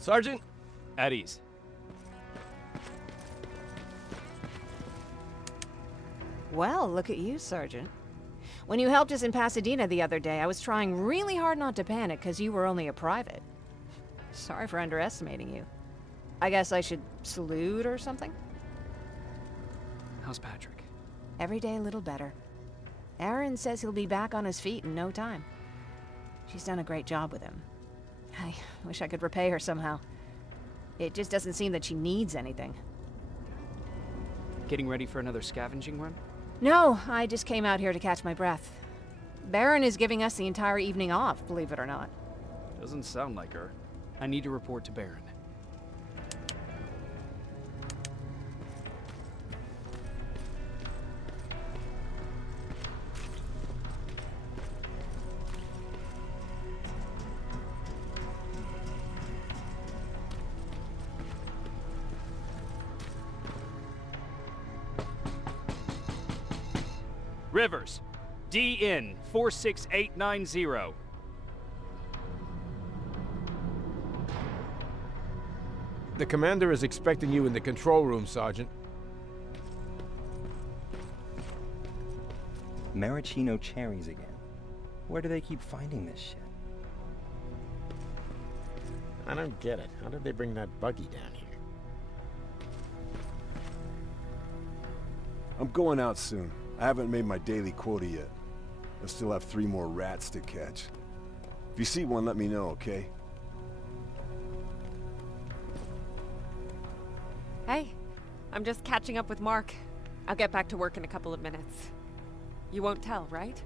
Sergeant, at ease. Well, look at you, Sergeant. When you helped us in Pasadena the other day, I was trying really hard not to panic because you were only a private. Sorry for underestimating you. I guess I should salute or something? How's Patrick? Every day a little better. Aaron says he'll be back on his feet in no time. She's done a great job with him. I wish I could repay her somehow. It just doesn't seem that she needs anything. Getting ready for another scavenging run? No, I just came out here to catch my breath. Baron is giving us the entire evening off, believe it or not. Doesn't sound like her. I need to report to Baron. Rivers, DN 46890. The commander is expecting you in the control room, Sergeant. Maraschino cherries again. Where do they keep finding this shit? I don't get it. How did they bring that buggy down here? I'm going out soon. I haven't made my daily quota yet. I still have 3 more rats to catch. If you see one, let me know, okay? Hey, I'm just catching up with Mark. I'll get back to work in a couple of minutes. You won't tell, right?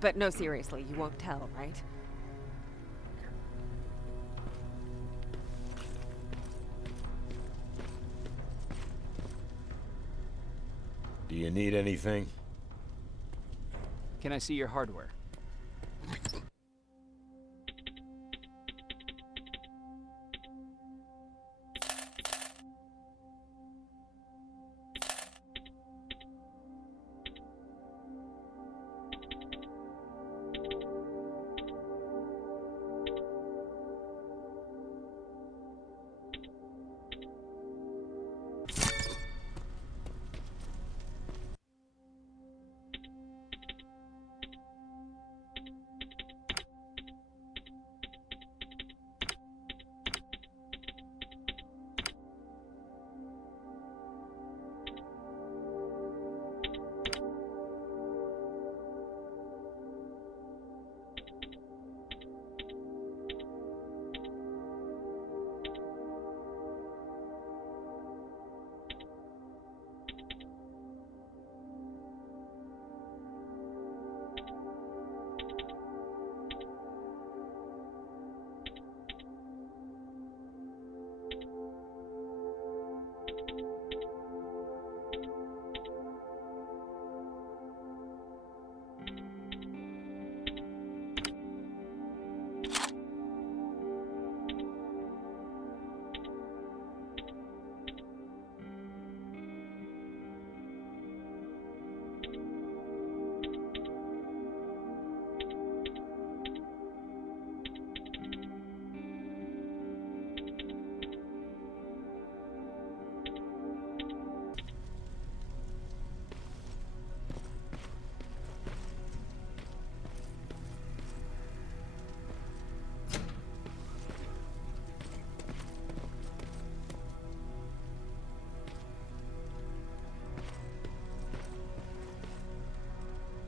But no, seriously, you won't tell, right? Do you need anything? Can I see your hardware?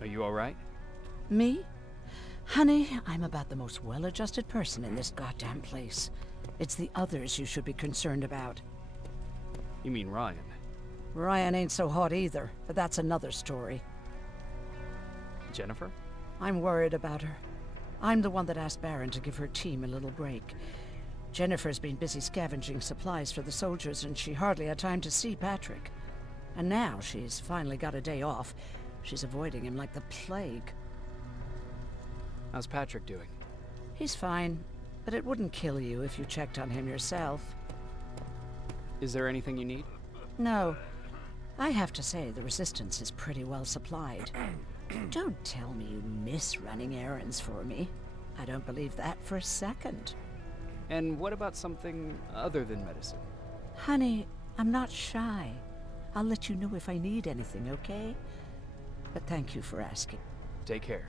Are you all right? Me? Honey, I'm about the most well-adjusted person in this goddamn place. It's the others you should be concerned about. You mean Ryan? Ryan ain't so hot either, but that's another story. Jennifer? I'm worried about her. I'm the one that asked Baron to give her team a little break. Jennifer's been busy scavenging supplies for the soldiers, and she hardly had time to see Patrick. And now she's finally got a day off. She's avoiding him like the plague. How's Patrick doing? He's fine, but it wouldn't kill you if you checked on him yourself. Is there anything you need? No. I have to say the Resistance is pretty well supplied. Don't tell me you miss running errands for me. I don't believe that for a second. And what about something other than medicine? Honey, I'm not shy. I'll let you know if I need anything, okay? But thank you for asking. Take care.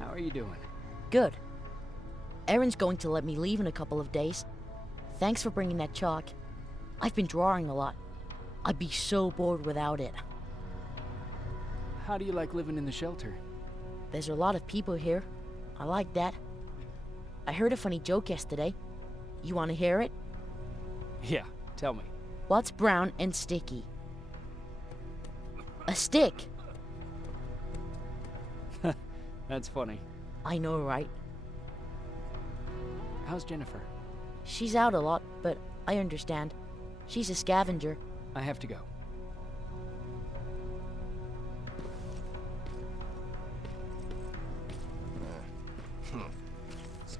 How are you doing? Good. Erin's going to let me leave in a couple of days. Thanks for bringing that chalk. I've been drawing a lot. I'd be so bored without it. How do you like living in the shelter? There's a lot of people here. I like that. I heard a funny joke yesterday. You want to hear it? Yeah, tell me. What's brown and sticky? A stick! That's funny. I know, right? How's Jennifer? She's out a lot, but I understand. She's a scavenger. I have to go.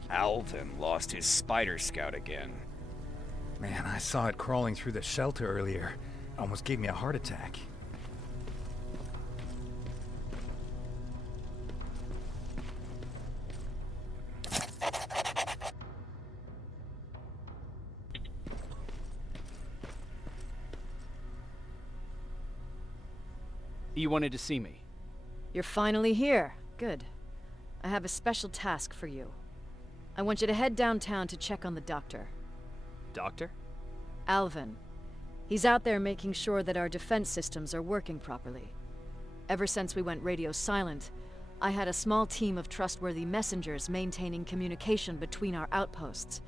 Alvin lost his spider scout again. Man, I saw it crawling through the shelter earlier. Almost gave me a heart attack. You wanted to see me? You're finally here. Good. I have a special task for you. I want you to head downtown to check on the doctor. Doctor? Alvin. He's out there making sure that our defense systems are working properly. Ever since we went radio silent, I had a small team of trustworthy messengers maintaining communication between our outposts.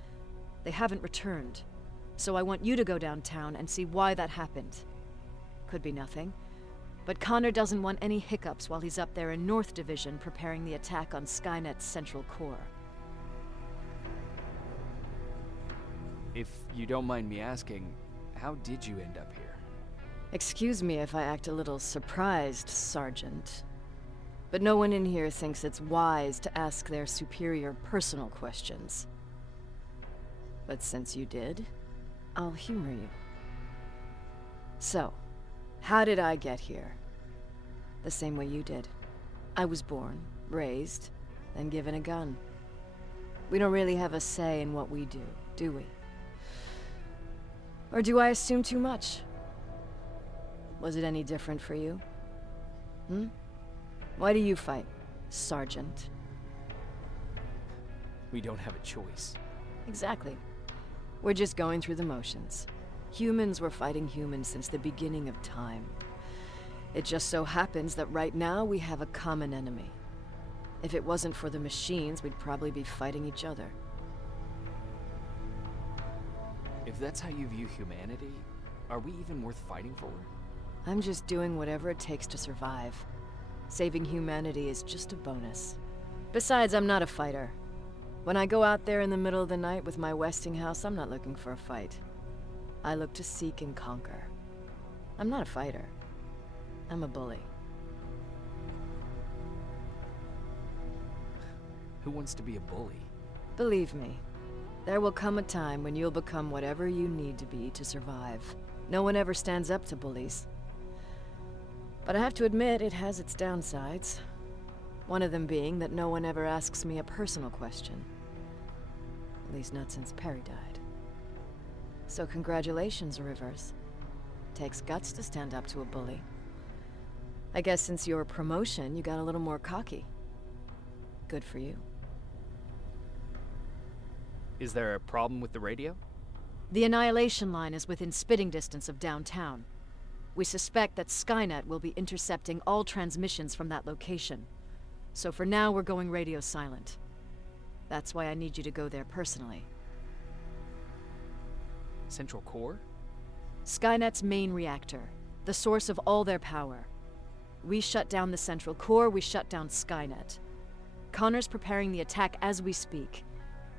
They haven't returned, so I want you to go downtown and see why that happened. Could be nothing, but Connor doesn't want any hiccups while he's up there in North Division preparing the attack on Skynet's central core. If you don't mind me asking, how did you end up here? Excuse me if I act a little surprised, Sergeant. But no one in here thinks it's wise to ask their superior personal questions. But since you did, I'll humor you. So, how did I get here? The same way you did. I was born, raised, then given a gun. We don't really have a say in what we do we? Or do I assume too much? Was it any different for you? Why do you fight, Sergeant? We don't have a choice. Exactly. We're just going through the motions. Humans were fighting humans since the beginning of time. It just so happens that right now we have a common enemy. If it wasn't for the machines, we'd probably be fighting each other. If that's how you view humanity, are we even worth fighting for? I'm just doing whatever it takes to survive. Saving humanity is just a bonus. Besides, I'm not a fighter. When I go out there in the middle of the night with my Westinghouse, I'm not looking for a fight. I look to seek and conquer. I'm not a fighter. I'm a bully. Who wants to be a bully? Believe me, there will come a time when you'll become whatever you need to be to survive. No one ever stands up to bullies. But I have to admit, it has its downsides. One of them being that no one ever asks me a personal question. At least not since Perry died. So congratulations, Rivers. Takes guts to stand up to a bully. I guess since your promotion, you got a little more cocky. Good for you. Is there a problem with the radio? The Annihilation Line is within spitting distance of downtown. We suspect that Skynet will be intercepting all transmissions from that location. So for now, we're going radio silent. That's why I need you to go there personally. Central Core? Skynet's main reactor, the source of all their power. We shut down the Central Core, we shut down Skynet. Connor's preparing the attack as we speak,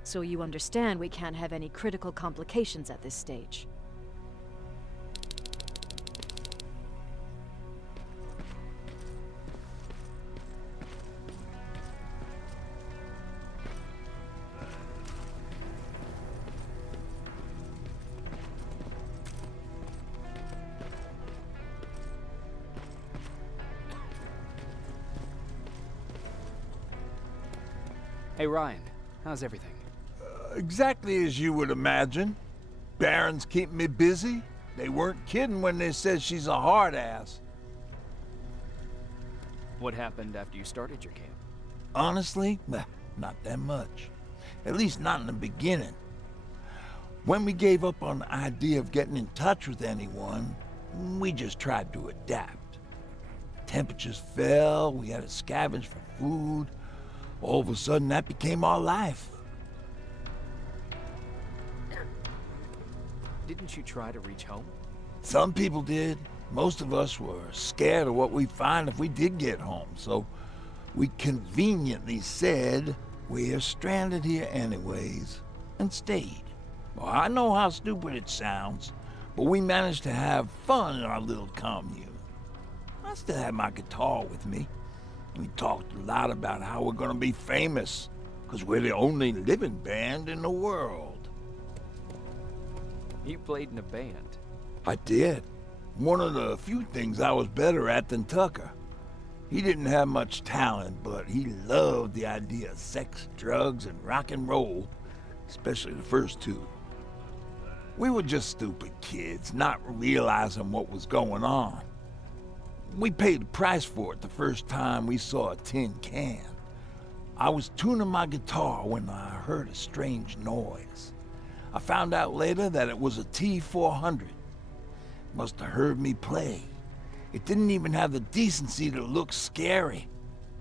so you understand we can't have any critical complications at this stage. Hey Ryan, how's everything? Exactly as you would imagine. Baron's keeping me busy. They weren't kidding when they said she's a hard ass. What happened after you started your camp? Honestly, not that much. At least not in the beginning. When we gave up on the idea of getting in touch with anyone, we just tried to adapt. Temperatures fell, we had to scavenge for food. All of a sudden, that became our life. Didn't you try to reach home? Some people did. Most of us were scared of what we'd find if we did get home, so we conveniently said we're stranded here anyways, and stayed. Well, I know how stupid it sounds, but we managed to have fun in our little commune. I still had my guitar with me. We talked a lot about how we're gonna be famous, because we're the only living band in the world. You played in a band. I did. One of the few things I was better at than Tucker. He didn't have much talent, but he loved the idea of sex, drugs, and rock and roll, especially the first two. We were just stupid kids, not realizing what was going on. We paid the price for it the first time we saw a tin can. I was tuning my guitar when I heard a strange noise. I found out later that it was a T-400. Must have heard me play. It didn't even have the decency to look scary.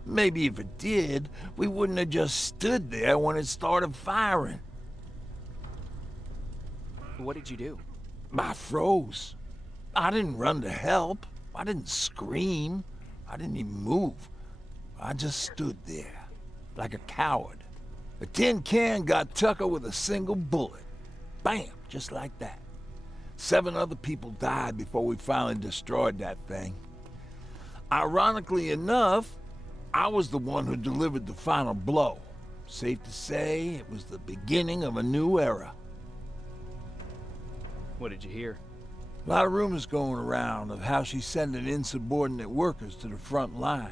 Maybe if it did, we wouldn't have just stood there when it started firing. What did you do? I froze. I didn't run to help. I didn't scream. I didn't even move. I just stood there, like a coward. A tin can got Tucker with a single bullet. Bam, just like that. 7 other people died before we finally destroyed that thing. Ironically enough, I was the one who delivered the final blow. Safe to say, it was the beginning of a new era. What did you hear? A lot of rumors going around of how she's sending insubordinate workers to the front line.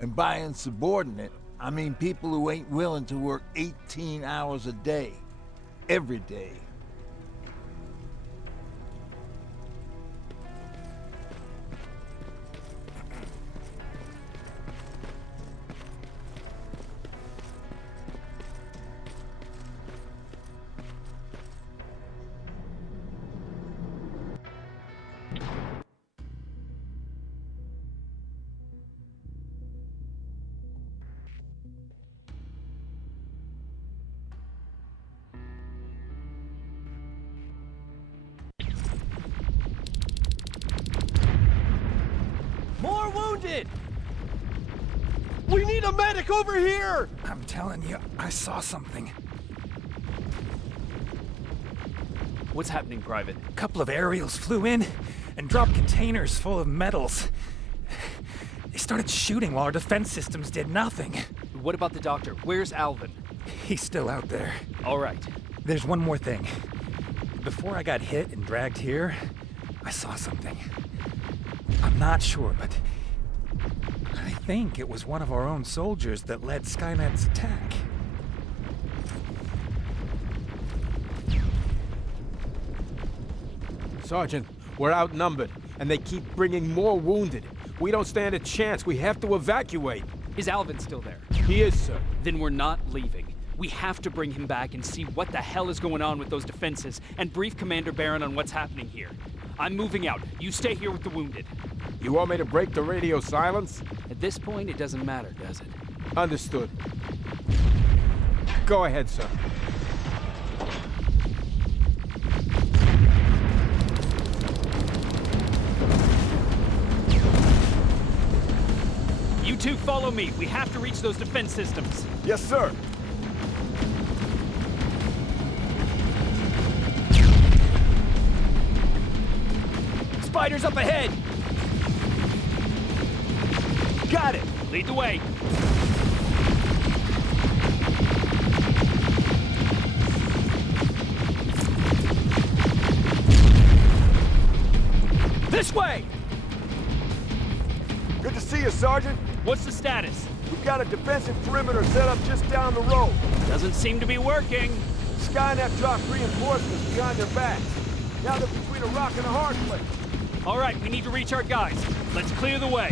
And by insubordinate, I mean people who ain't willing to work 18 hours a day, every day. More wounded! We need a medic over here! I'm telling you, I saw something. What's happening, Private? A couple of aerials flew in and dropped containers full of metals. They started shooting while our defense systems did nothing. What about the doctor? Where's Alvin? He's still out there. All right. There's one more thing. Before I got hit and dragged here, I saw something. I'm not sure, but I think it was one of our own soldiers that led Skynet's attack. Sergeant, we're outnumbered, and they keep bringing more wounded. We don't stand a chance. We have to evacuate. Is Alvin still there? He is, sir. Then we're not leaving. We have to bring him back and see what the hell is going on with those defenses and brief Commander Barron on what's happening here. I'm moving out. You stay here with the wounded. You want me to break the radio silence? At this point, it doesn't matter, does it? Understood. Go ahead, sir. You two follow me. We have to reach those defense systems. Yes, sir. Spiders up ahead! Got it! Lead the way! This way! Good to see you, Sergeant. What's the status? We've got a defensive perimeter set up just down the road. Doesn't seem to be working. Skynet dropped reinforcements behind their backs. Now they're between a rock and a hard place. All right, we need to reach our guys. Let's clear the way.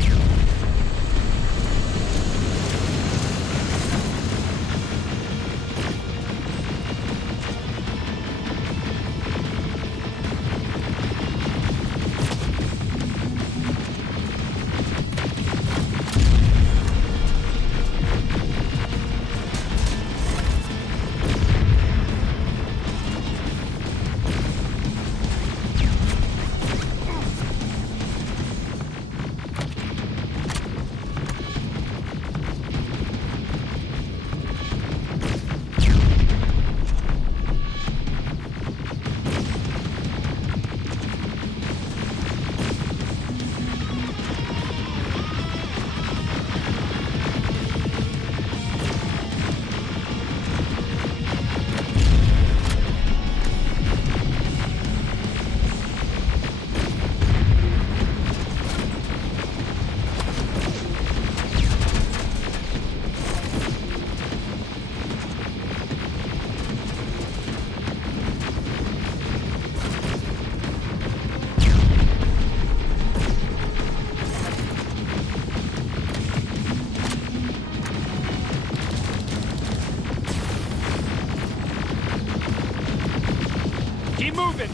Keep moving!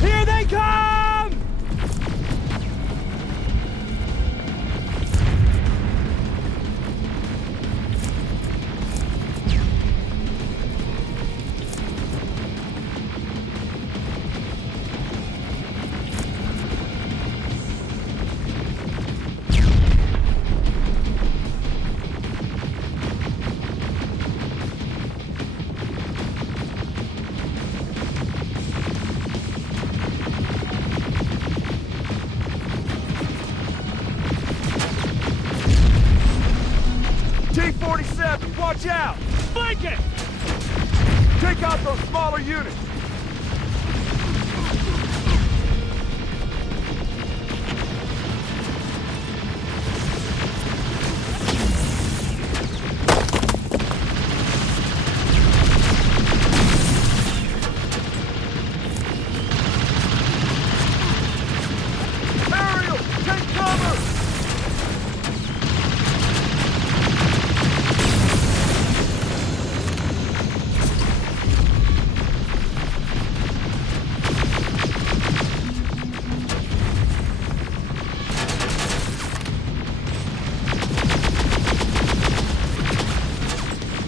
Here they come! T-47, watch out! Flank it! Take out those smaller units! Aerial, take cover!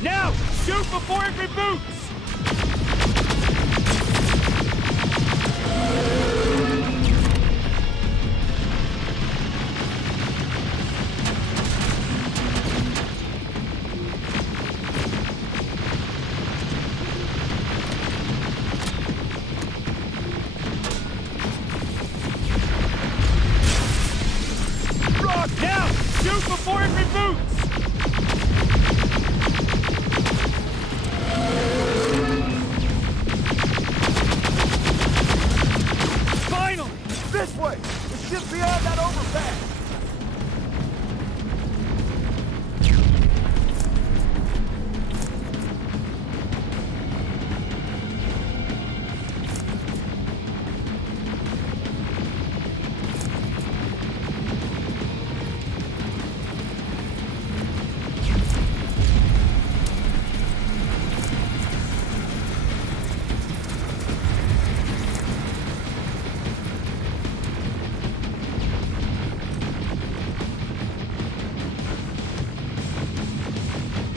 Now! Shoot before it reboots! Rock! Now! Shoot before it reboots! Finally! This way! It's just beyond that overpass!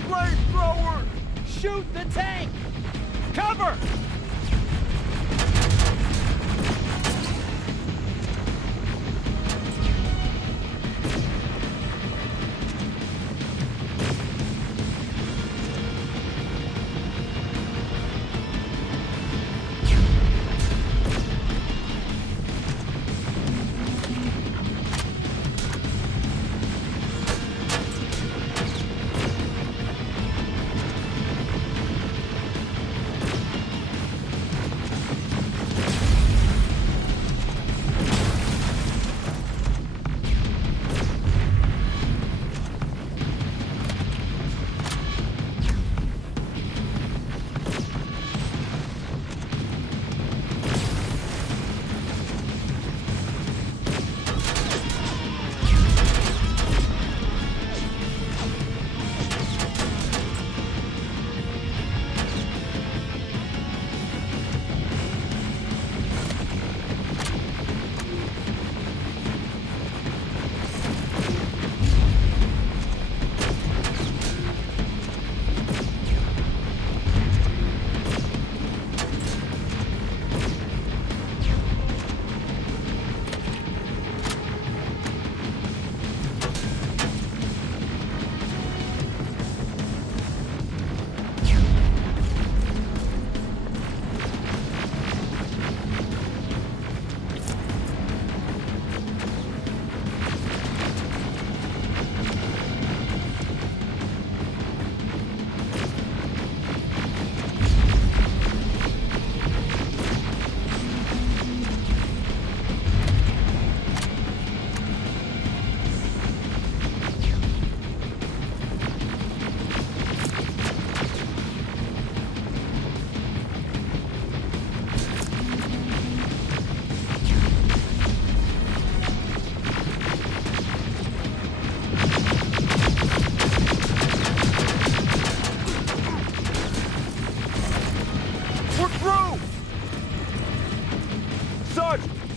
Flamethrower! Shoot the tank! Cover!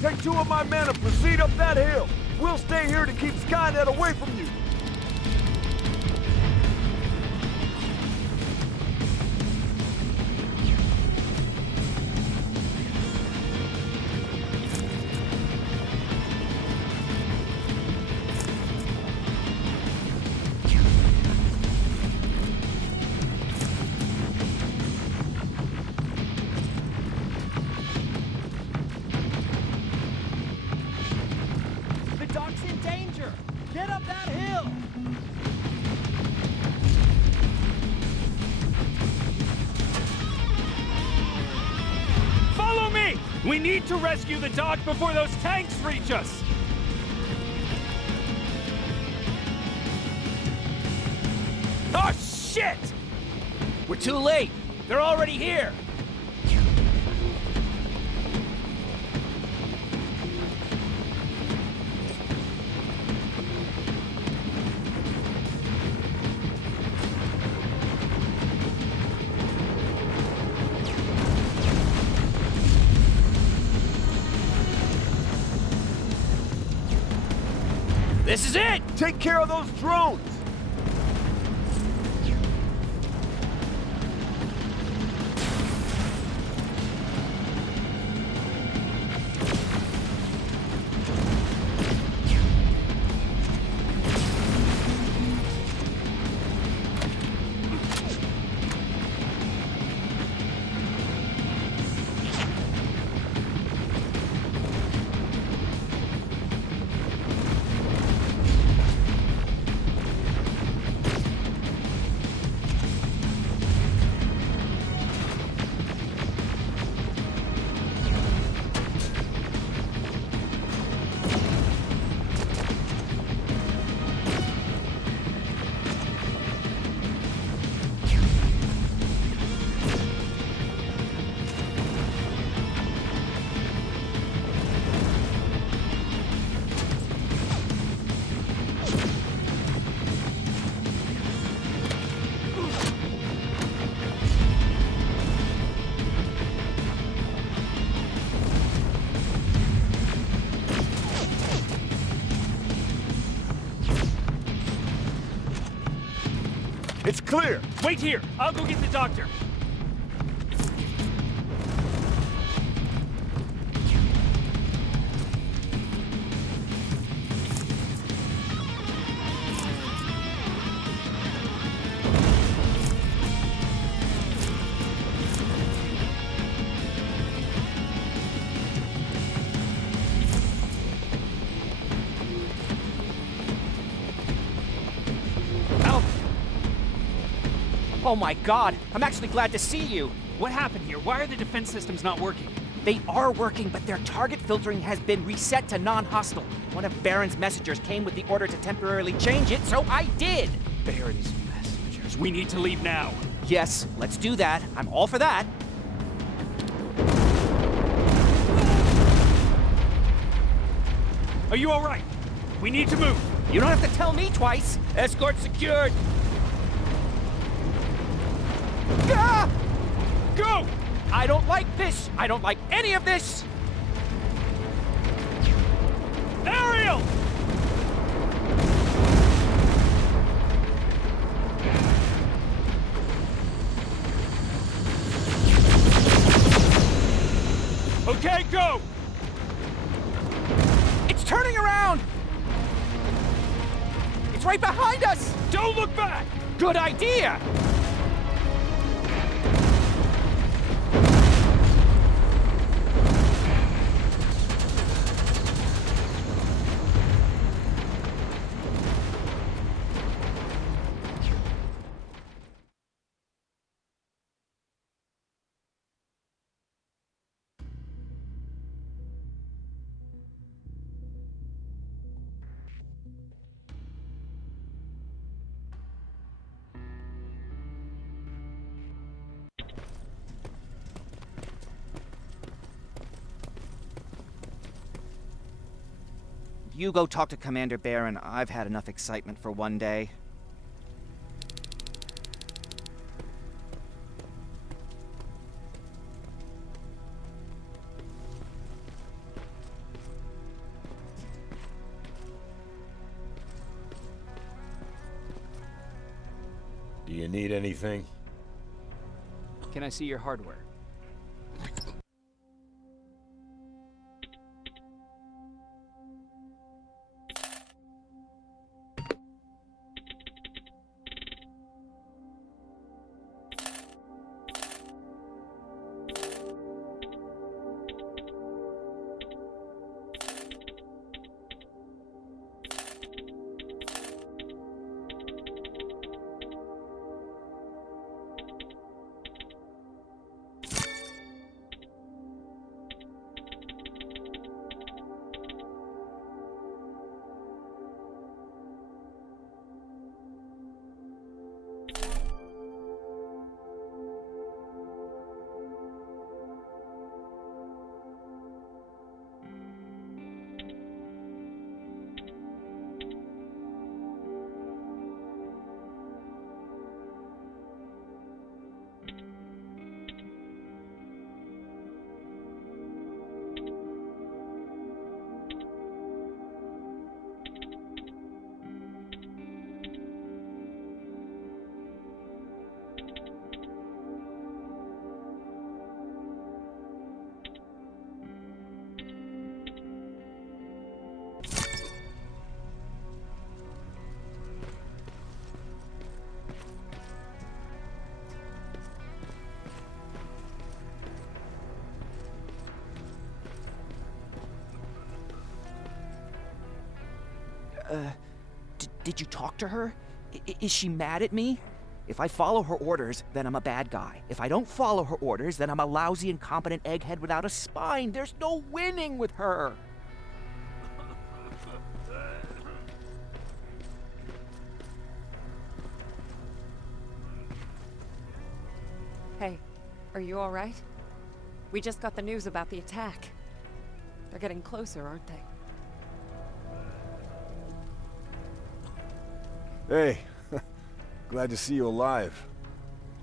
Take 2 of my men and proceed up that hill. We'll stay here to keep Skynet away from you. The dock's in danger! Get up that hill! Follow me! We need to rescue the dock before those tanks reach us! Oh, shit! We're too late! They're already here! This is it! Take care of those drones! It's clear! Wait here! I'll go get the doctor! Oh my god! I'm actually glad to see you! What happened here? Why are the defense systems not working? They are working, but their target filtering has been reset to non-hostile. One of Baron's messengers came with the order to temporarily change it, so I did! Baron's messengers. We need to leave now. Yes, let's do that. I'm all for that. Are you alright? We need to move. You don't have to tell me twice. Escort secured. Ah! Go! I don't like this. I don't like any of this. Ariel! Okay, go! It's turning around! It's right behind us! Don't look back! Good idea! You go talk to Commander Baron. I've had enough excitement for one day. Do you need anything? Can I see your hardware? Did you talk to her? Is she mad at me? If I follow her orders, then I'm a bad guy. If I don't follow her orders, then I'm a lousy, incompetent egghead without a spine. There's no winning with her. Hey, are you all right? We just got the news about the attack. They're getting closer, aren't they? Hey, glad to see you alive.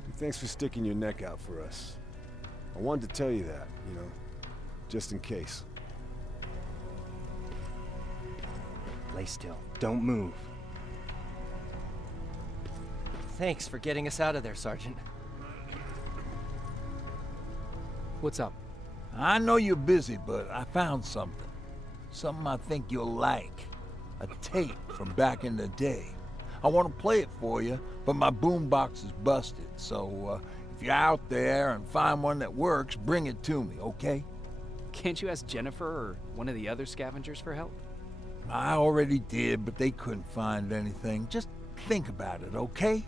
And thanks for sticking your neck out for us. I wanted to tell you that, you know, just in case. Lay still. Don't move. Thanks for getting us out of there, Sergeant. What's up? I know you're busy, but I found something. Something I think you'll like. A tape from back in the day. I want to play it for you, but my boombox is busted, so if you're out there and find one that works, bring it to me, okay? Can't you ask Jennifer or one of the other scavengers for help? I already did, but they couldn't find anything. Just think about it, okay?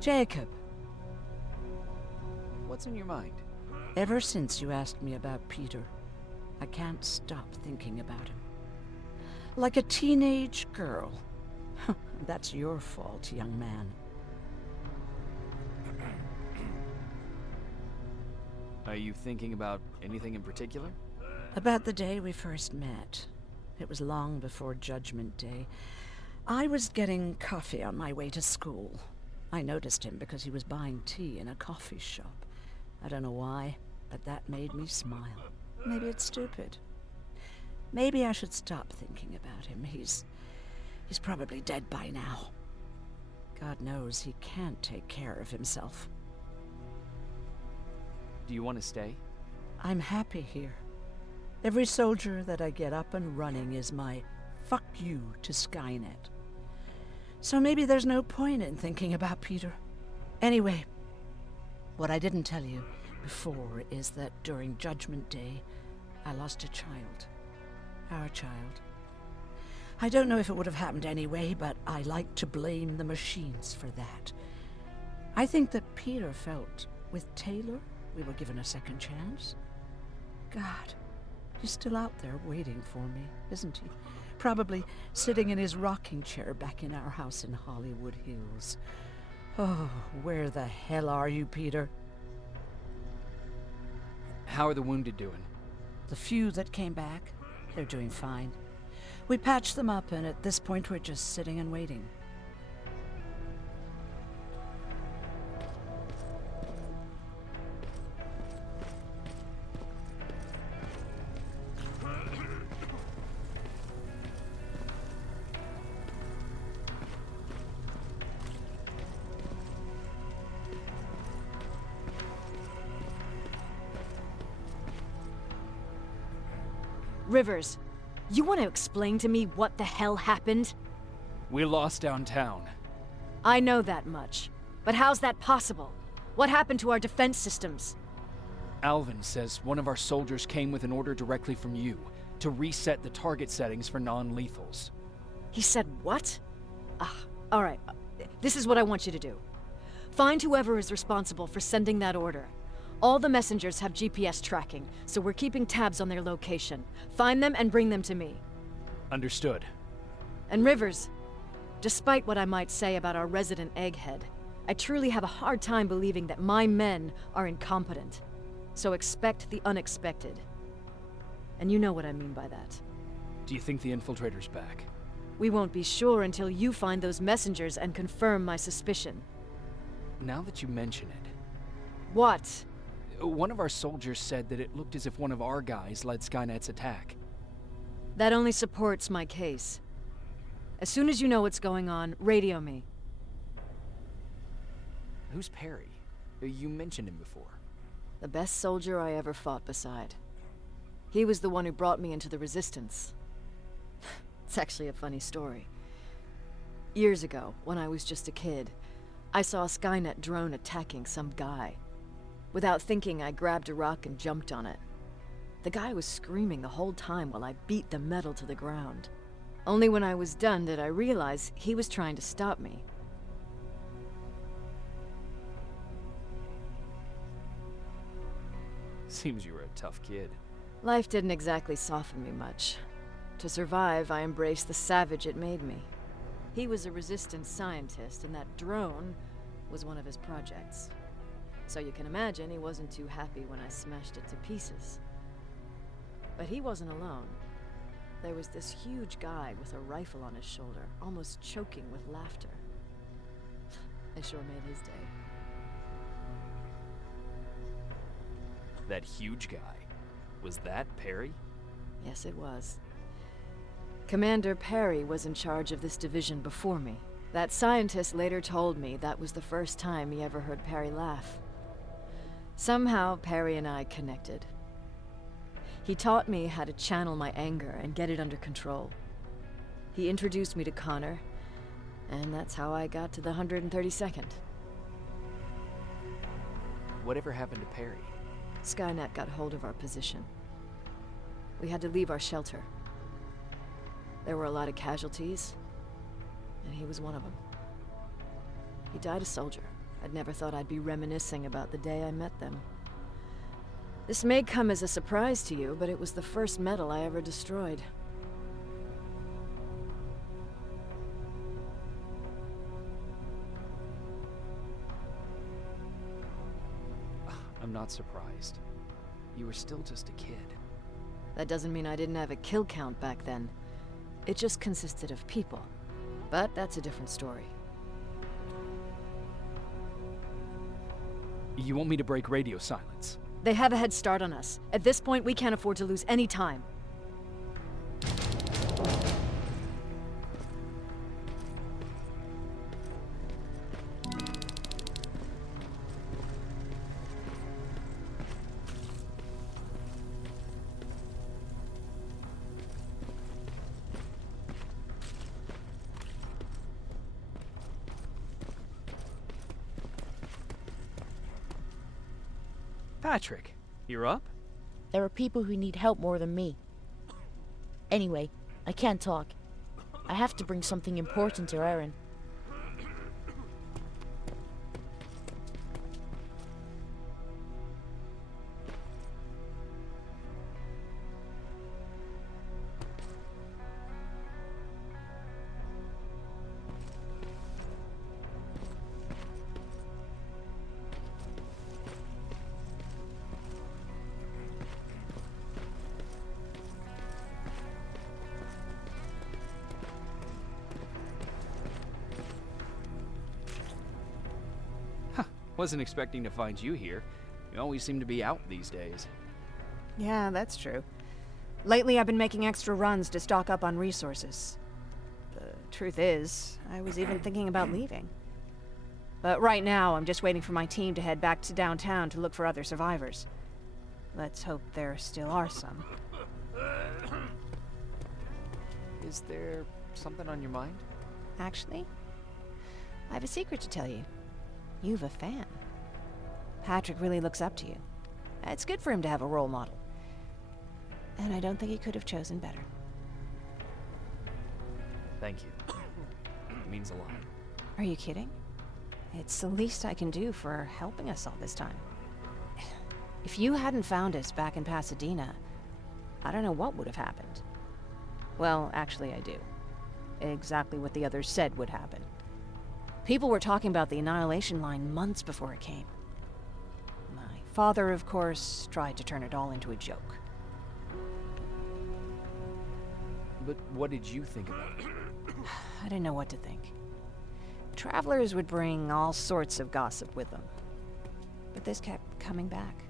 Jacob, What's on your mind? ever since you asked me about Peter, I can't stop thinking about him. Like a teenage girl. That's your fault, young man. Are you thinking about anything in particular? About the day we first met. It was long before Judgment Day. I was getting coffee on my way to school. I noticed him because he was buying tea in a coffee shop. I don't know why, but that made me smile. Maybe it's stupid. Maybe I should stop thinking about him. He's probably dead by now. God knows he can't take care of himself. Do you want to stay? I'm happy here. Every soldier that I get up and running is my fuck you to Skynet. So maybe there's no point in thinking about Peter. Anyway, what I didn't tell you before is that during Judgment Day, I lost a child. Our child. I don't know if it would have happened anyway, but I like to blame the machines for that. I think that Peter felt with Taylor we were given a second chance. God, he's still out there waiting for me, isn't he? Probably sitting in his rocking chair back in our house in Hollywood Hills. Oh, where the hell are you, Peter? How are the wounded doing? The few that came back, they're doing fine. We patched them up, and at this point we're just sitting and waiting. Rivers, you want to explain to me what the hell happened? We lost downtown. I know that much. But how's that possible? What happened to our defense systems? Alvin says one of our soldiers came with an order directly from you to reset the target settings for non-lethals. He said what? Alright. This is what I want you to do. Find whoever is responsible for sending that order. All the messengers have GPS tracking, so we're keeping tabs on their location. Find them and bring them to me. Understood. And Rivers, despite what I might say about our resident egghead, I truly have a hard time believing that my men are incompetent. So expect the unexpected. And you know what I mean by that. Do you think the infiltrator's back? We won't be sure until you find those messengers and confirm my suspicion. Now that you mention it... What? One of our soldiers said that it looked as if one of our guys led Skynet's attack. That only supports my case. As soon as you know what's going on, radio me. Who's Perry? You mentioned him before. The best soldier I ever fought beside. He was the one who brought me into the Resistance. It's actually a funny story. Years ago, when I was just a kid, I saw a Skynet drone attacking some guy. Without thinking, I grabbed a rock and jumped on it. The guy was screaming the whole time while I beat the metal to the ground. Only when I was done did I realize he was trying to stop me. Seems you were a tough kid. Life didn't exactly soften me much. To survive, I embraced the savage it made me. He was a resistance scientist, and that drone was one of his projects. So you can imagine he wasn't too happy when I smashed it to pieces. But he wasn't alone. There was this huge guy with a rifle on his shoulder, almost choking with laughter. I sure made his day. That huge guy. Was that Perry? Yes, it was. Commander Perry was in charge of this division before me. That scientist later told me that was the first time he ever heard Perry laugh. Somehow, Perry and I connected. He taught me how to channel my anger and get it under control. He introduced me to Connor, and that's how I got to the 132nd. Whatever happened to Perry? Skynet got hold of our position. We had to leave our shelter. There were a lot of casualties, and he was one of them. He died a soldier. I'd never thought I'd be reminiscing about the day I met them. This may come as a surprise to you, but it was the first metal I ever destroyed. I'm not surprised. You were still just a kid. That doesn't mean I didn't have a kill count back then. It just consisted of people. But that's a different story. You want me to break radio silence? They have a head start on us. At this point, we can't afford to lose any time. Patrick, you're up? There are people who need help more than me. Anyway, I can't talk. I have to bring something important to Erin. Wasn't expecting to find you here. You always seem to be out these days. Yeah, that's true. Lately, I've been making extra runs to stock up on resources. The truth is, I was even thinking about leaving. But right now, I'm just waiting for my team to head back to downtown to look for other survivors. Let's hope there still are some. Is there something on your mind? Actually, I have a secret to tell you. You've a fan. Patrick really looks up to you. It's good for him to have a role model. And I don't think he could have chosen better. Thank you. It means a lot. Are you kidding? It's the least I can do for helping us all this time. If you hadn't found us back in Pasadena, I don't know what would have happened. Well, actually I do. Exactly what the others said would happen. People were talking about the Annihilation Line months before it came. My father, of course, tried to turn it all into a joke. But what did you think about it? I didn't know what to think. Travelers would bring all sorts of gossip with them. But this kept coming back.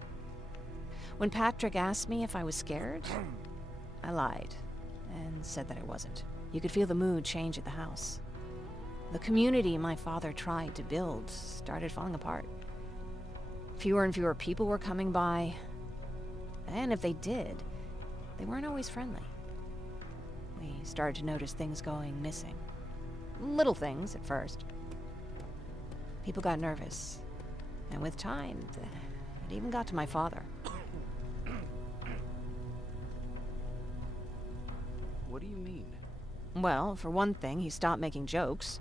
When Patrick asked me if I was scared, I lied and said that I wasn't. You could feel the mood change at the house. The community my father tried to build started falling apart. Fewer and fewer people were coming by, and if they did, they weren't always friendly. We started to notice things going missing. Little things at first. People got nervous, and with time, it even got to my father. What do you mean? Well, for one thing, he stopped making jokes.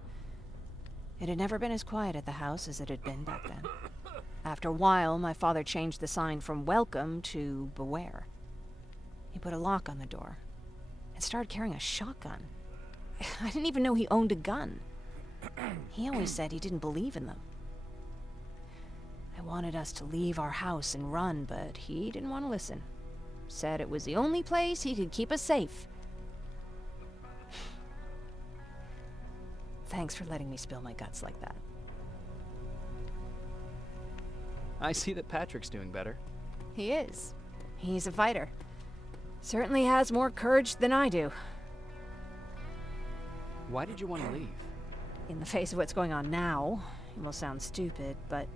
It had never been as quiet at the house as it had been back then. After a while, my father changed the sign from welcome to beware. He put a lock on the door and started carrying a shotgun. I didn't even know he owned a gun. He always said he didn't believe in them. I wanted us to leave our house and run, but he didn't want to listen. Said it was the only place he could keep us safe. Thanks for letting me spill my guts like that. I see that Patrick's doing better. He is. He's a fighter. Certainly has more courage than I do. Why did you want to leave? In the face of what's going on now, it will sound stupid, but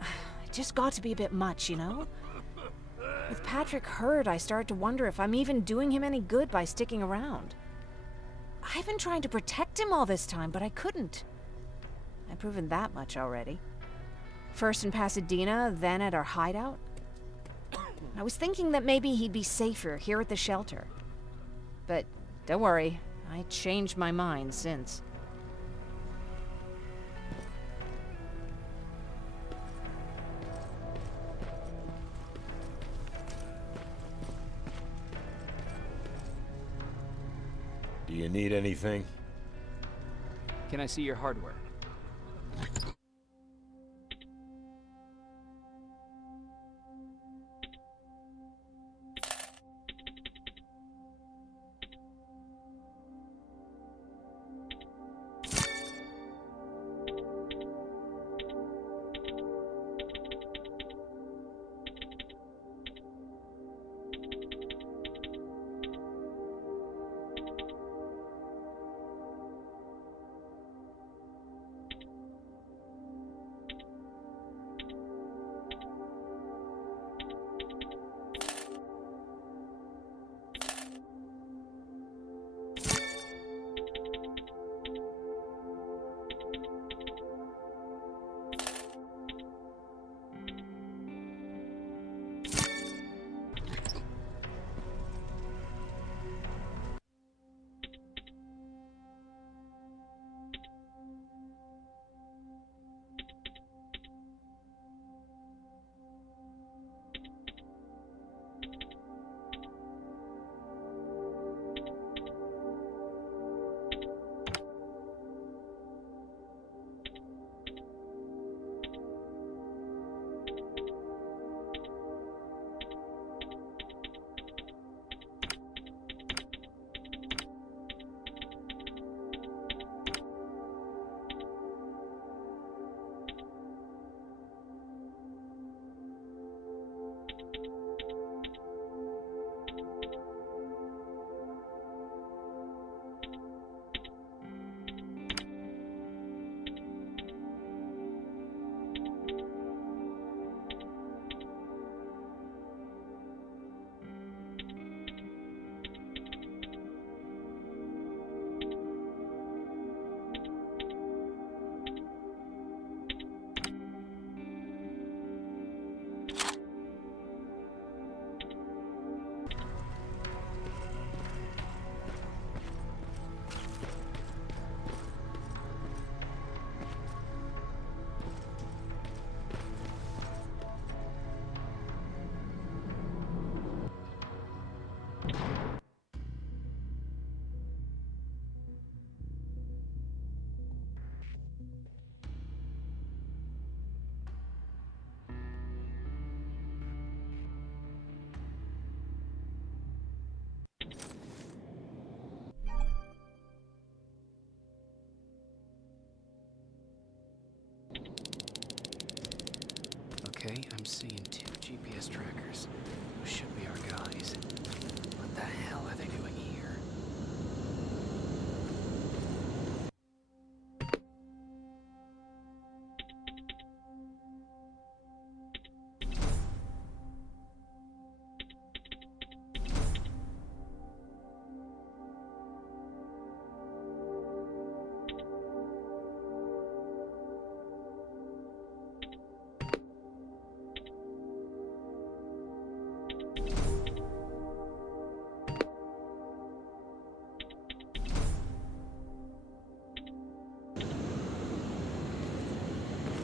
it just got to be a bit much, you know? With Patrick hurt, I started to wonder if I'm even doing him any good by sticking around. I've been trying to protect him all this time, but I couldn't. I've proven that much already. First in Pasadena, then at our hideout. I was thinking that maybe he'd be safer here at the shelter. But don't worry, I changed my mind since. Do you need anything? Can I see your hardware? seeing 2 GPS trackers. Those should be our guys. What the hell are they doing here?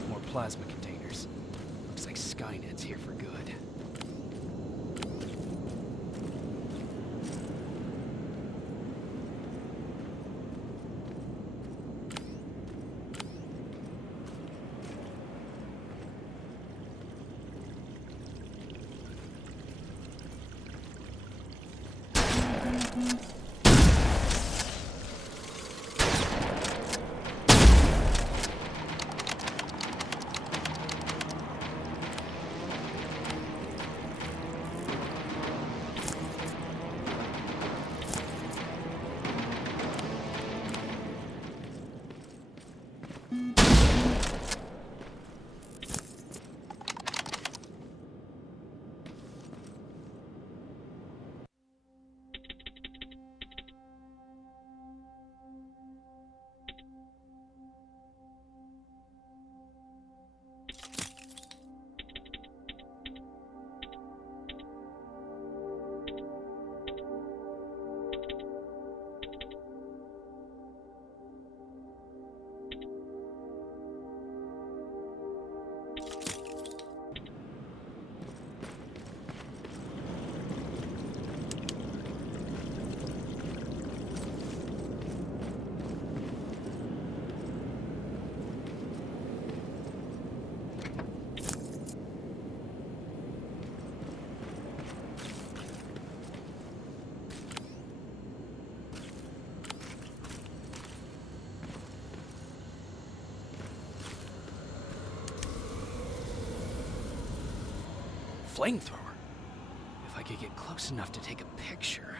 More plasma containers. Looks like Skynet's here for good. Flamethrower? If I could get close enough to take a picture.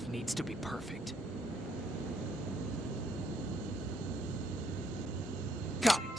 stuff needs to be perfect. Got it.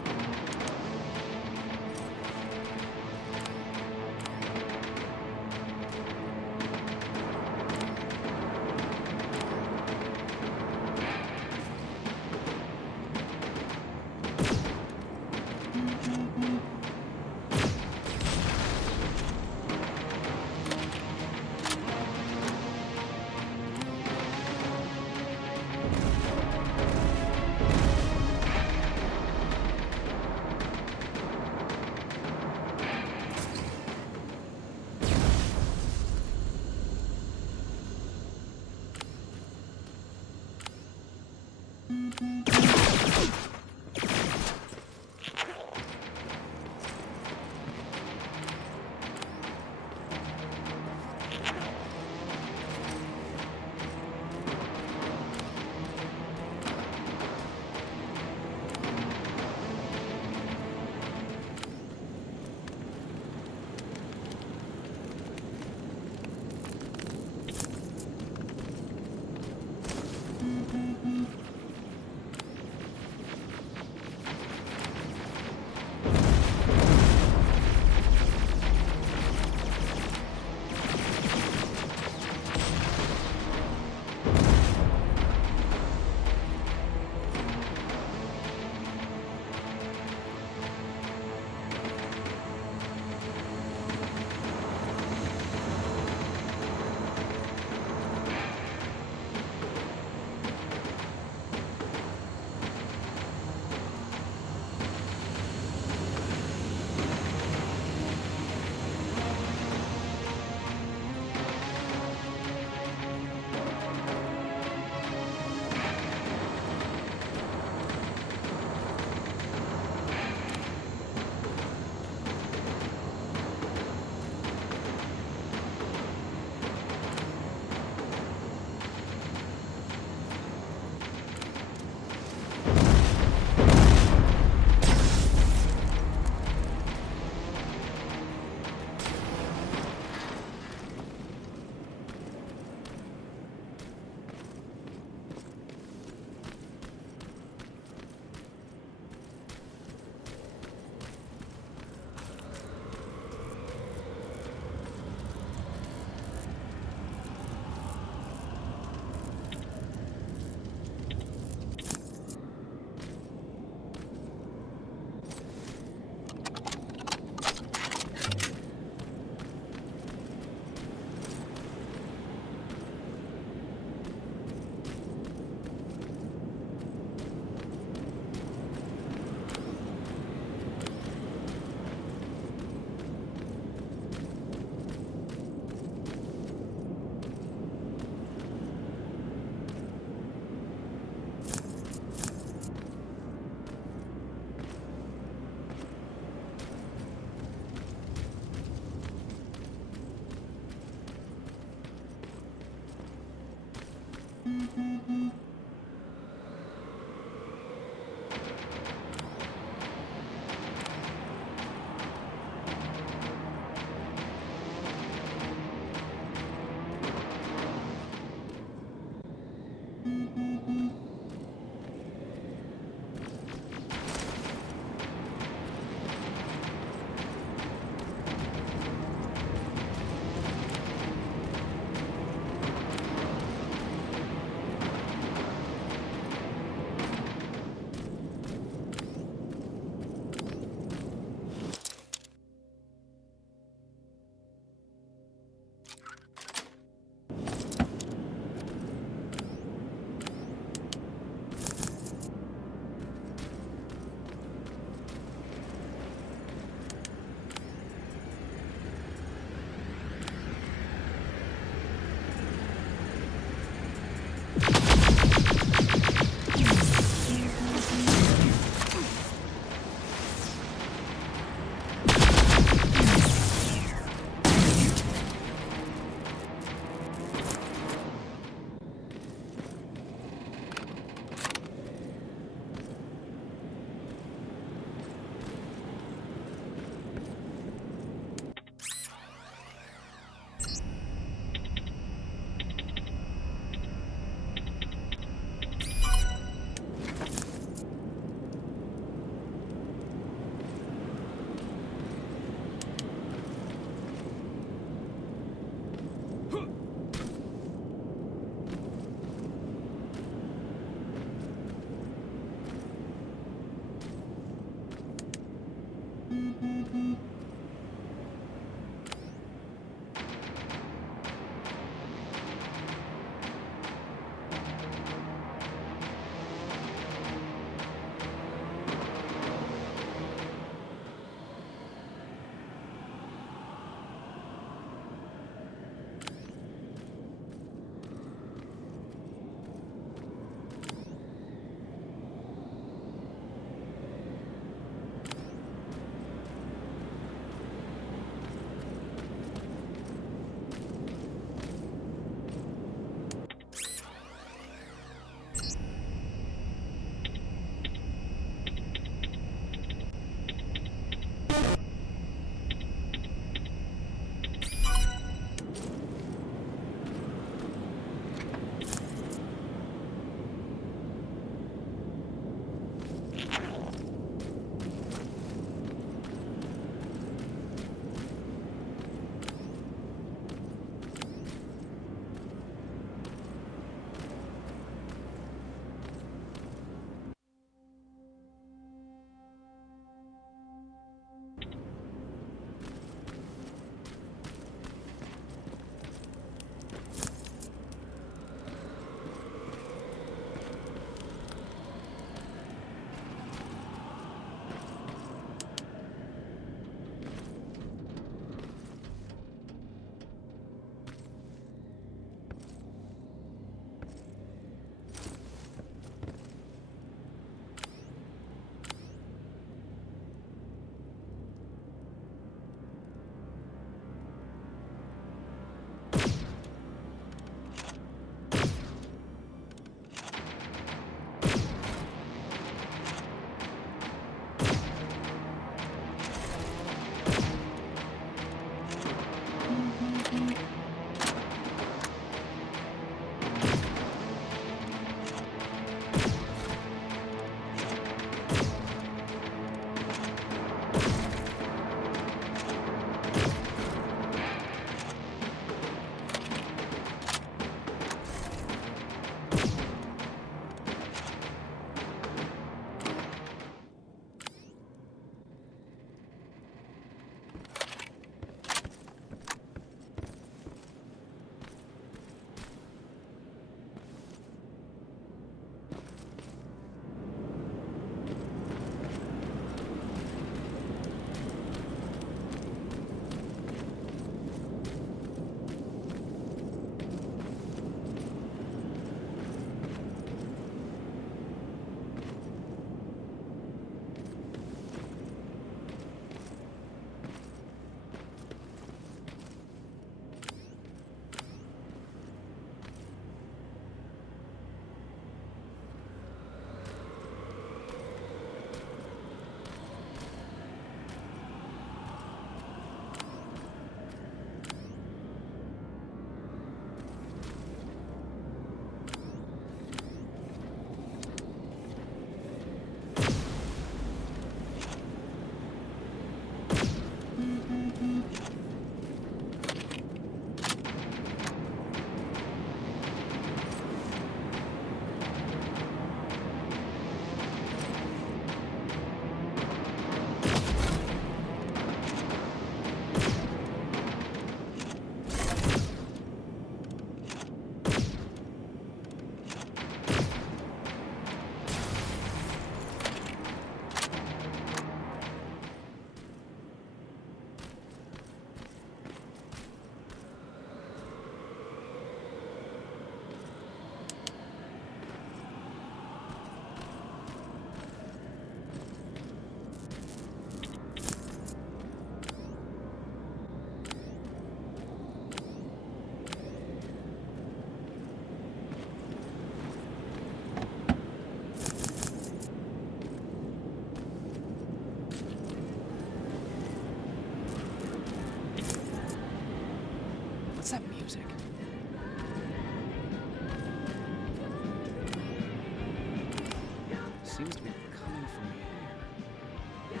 seems to be coming from here.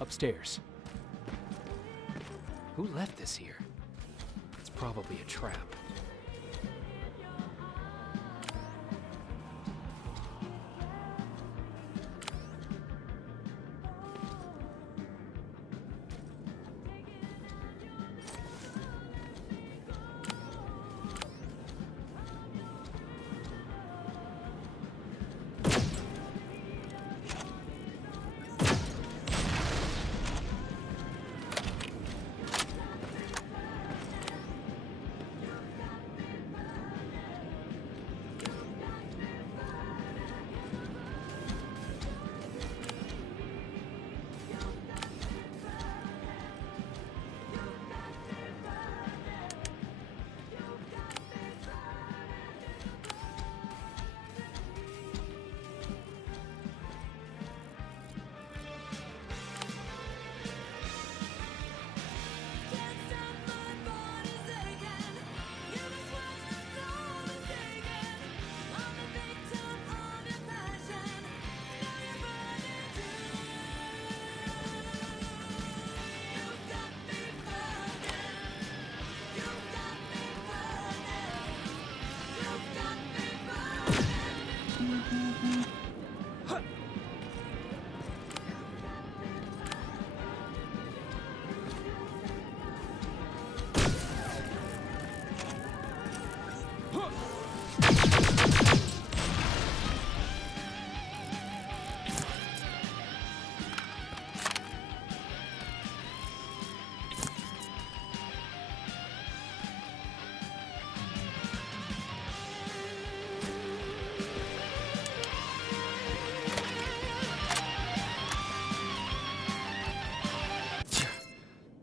Upstairs. Who left this here? It's probably a trap.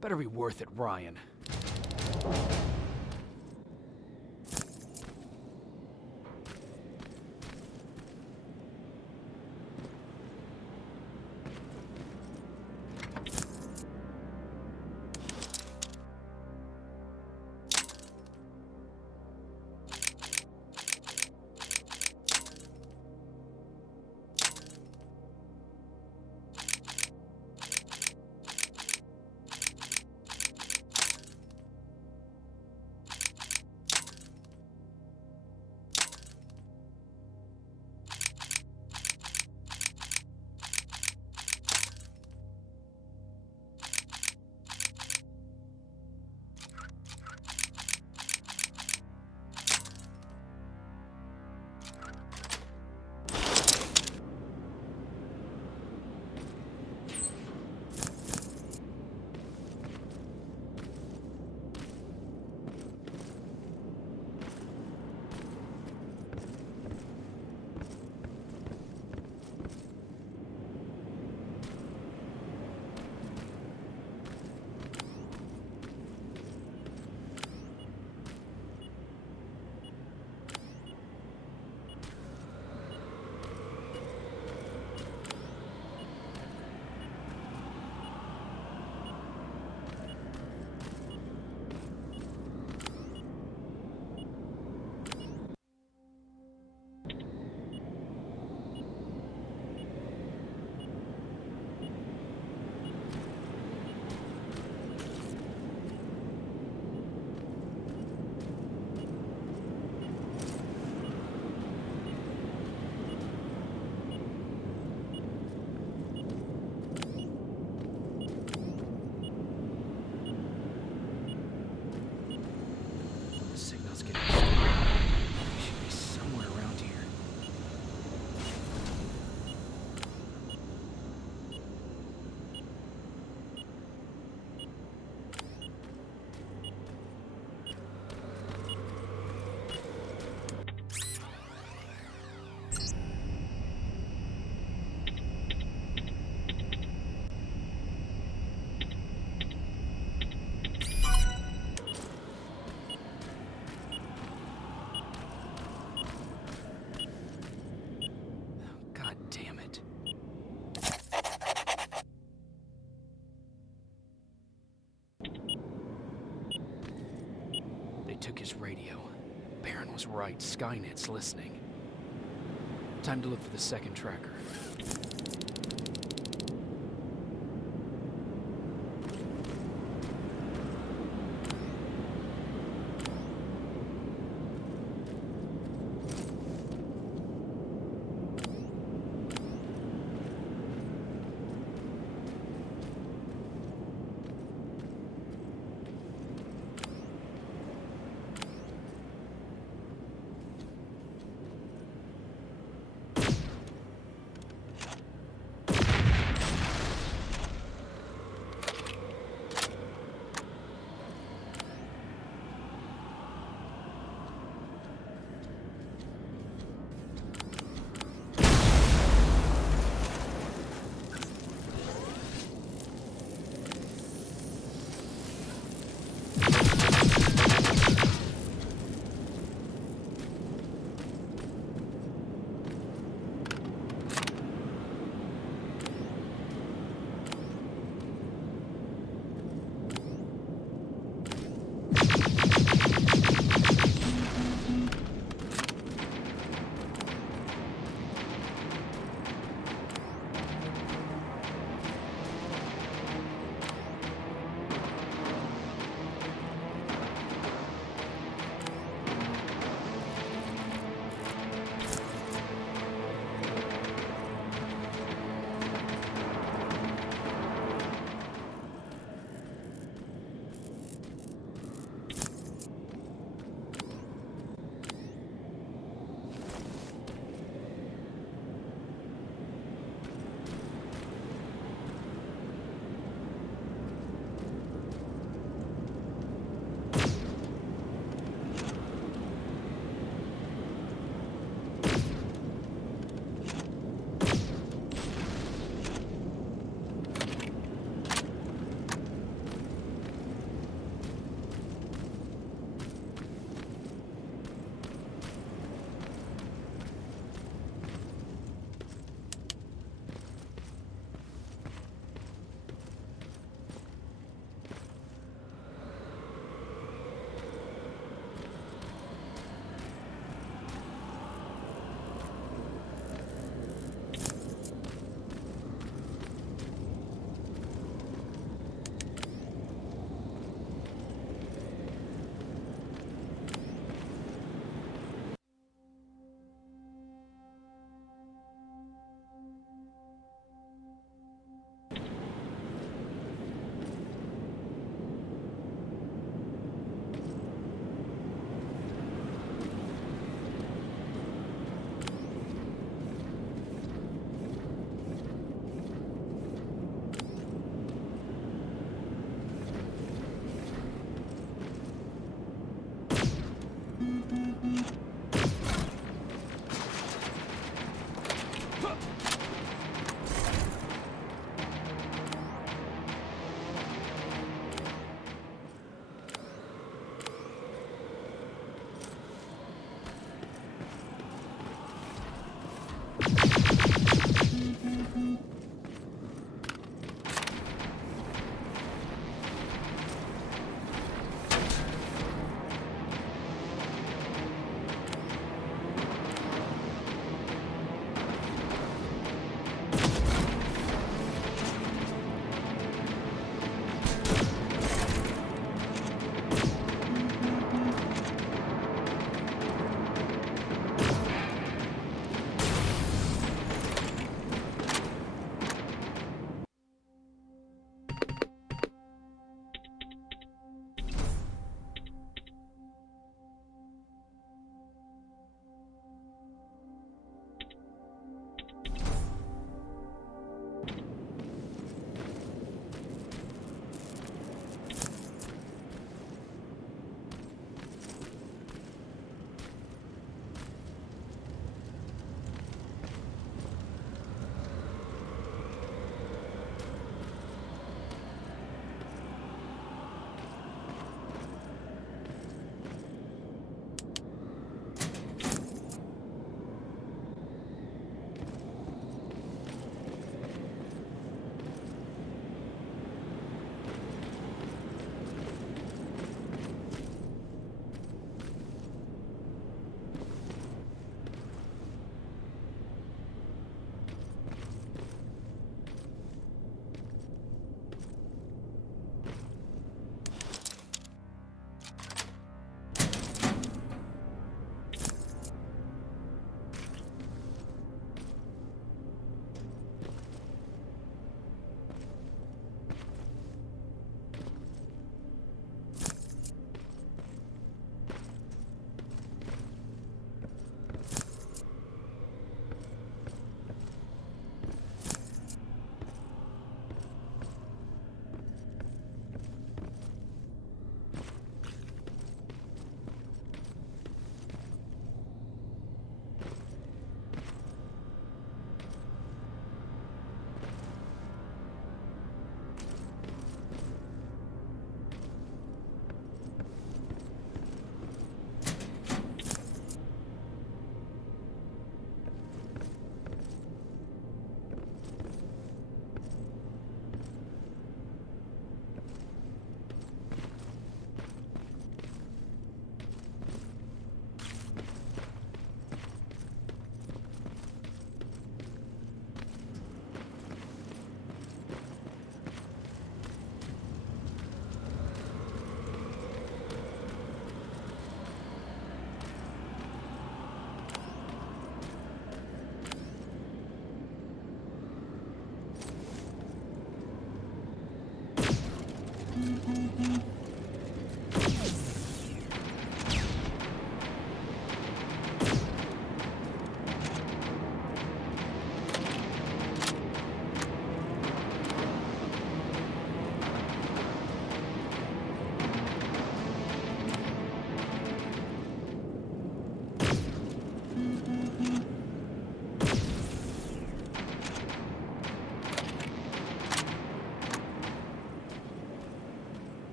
Better be worth it, Ryan. took his radio. Baron was right. Skynet's listening. Time to look for the second tracker.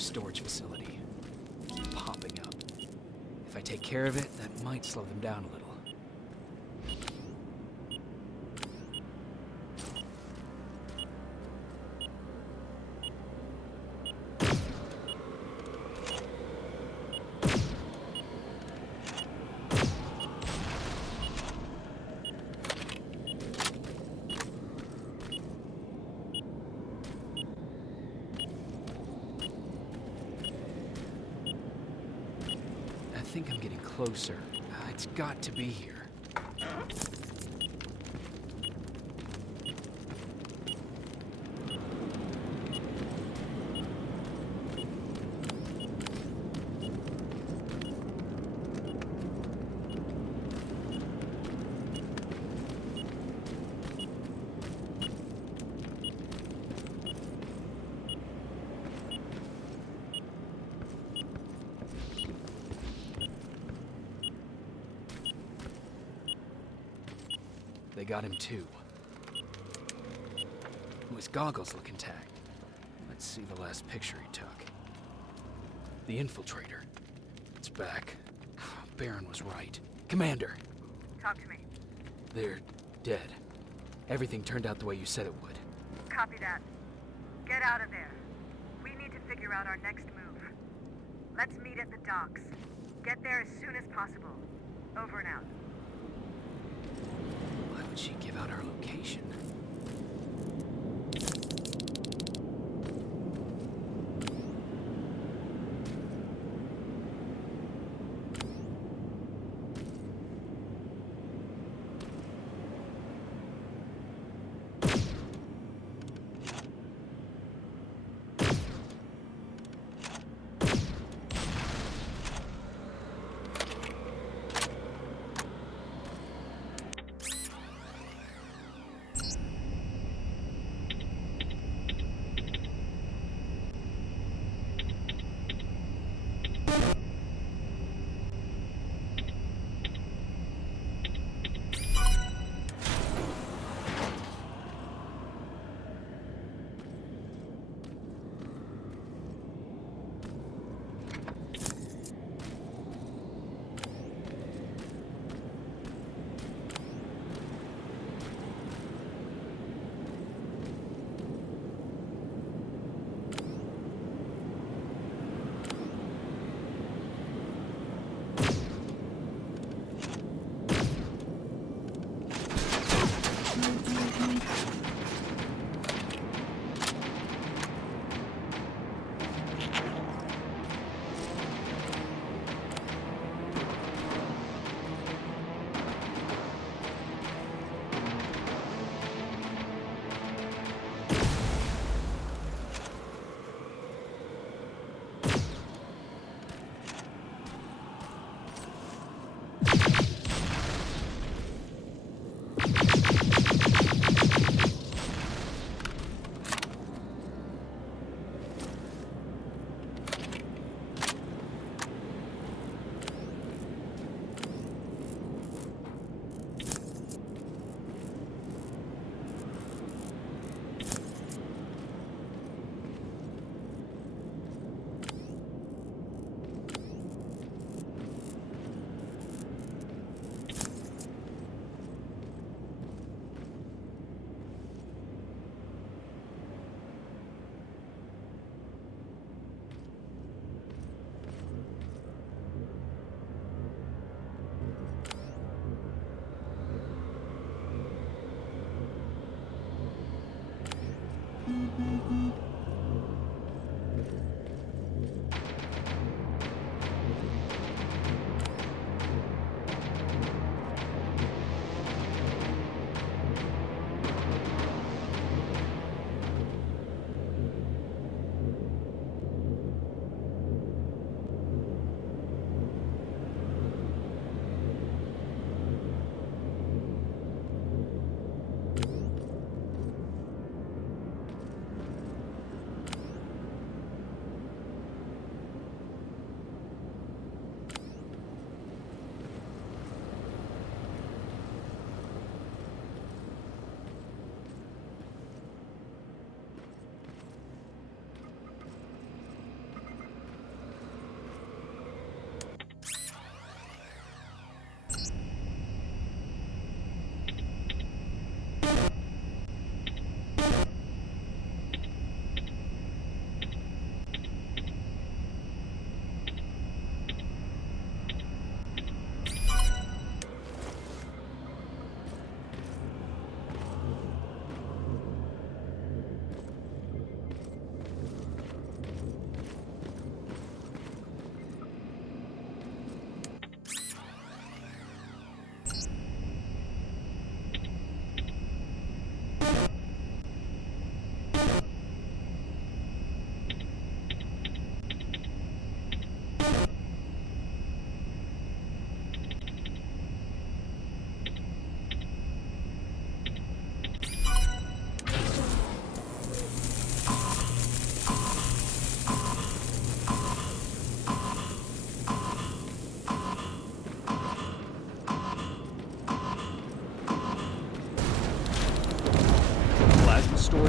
storage facility. Keep popping up. If I take care of it, that might slow them down a little. I think I'm getting closer. It's got to be here. They got him too. Ooh, his goggles look intact. Let's see the last picture he took. The infiltrator. It's back. Baron was right. Commander! Talk to me. They're dead. Everything turned out the way you said it would. Copy that. Get out of there. We need to figure out our next move. Let's meet at the docks. Get there as soon as possible. Over and out. Why would she give out our location?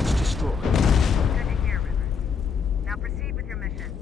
let's destroy. Good to hear, Rivers. Now proceed with your mission.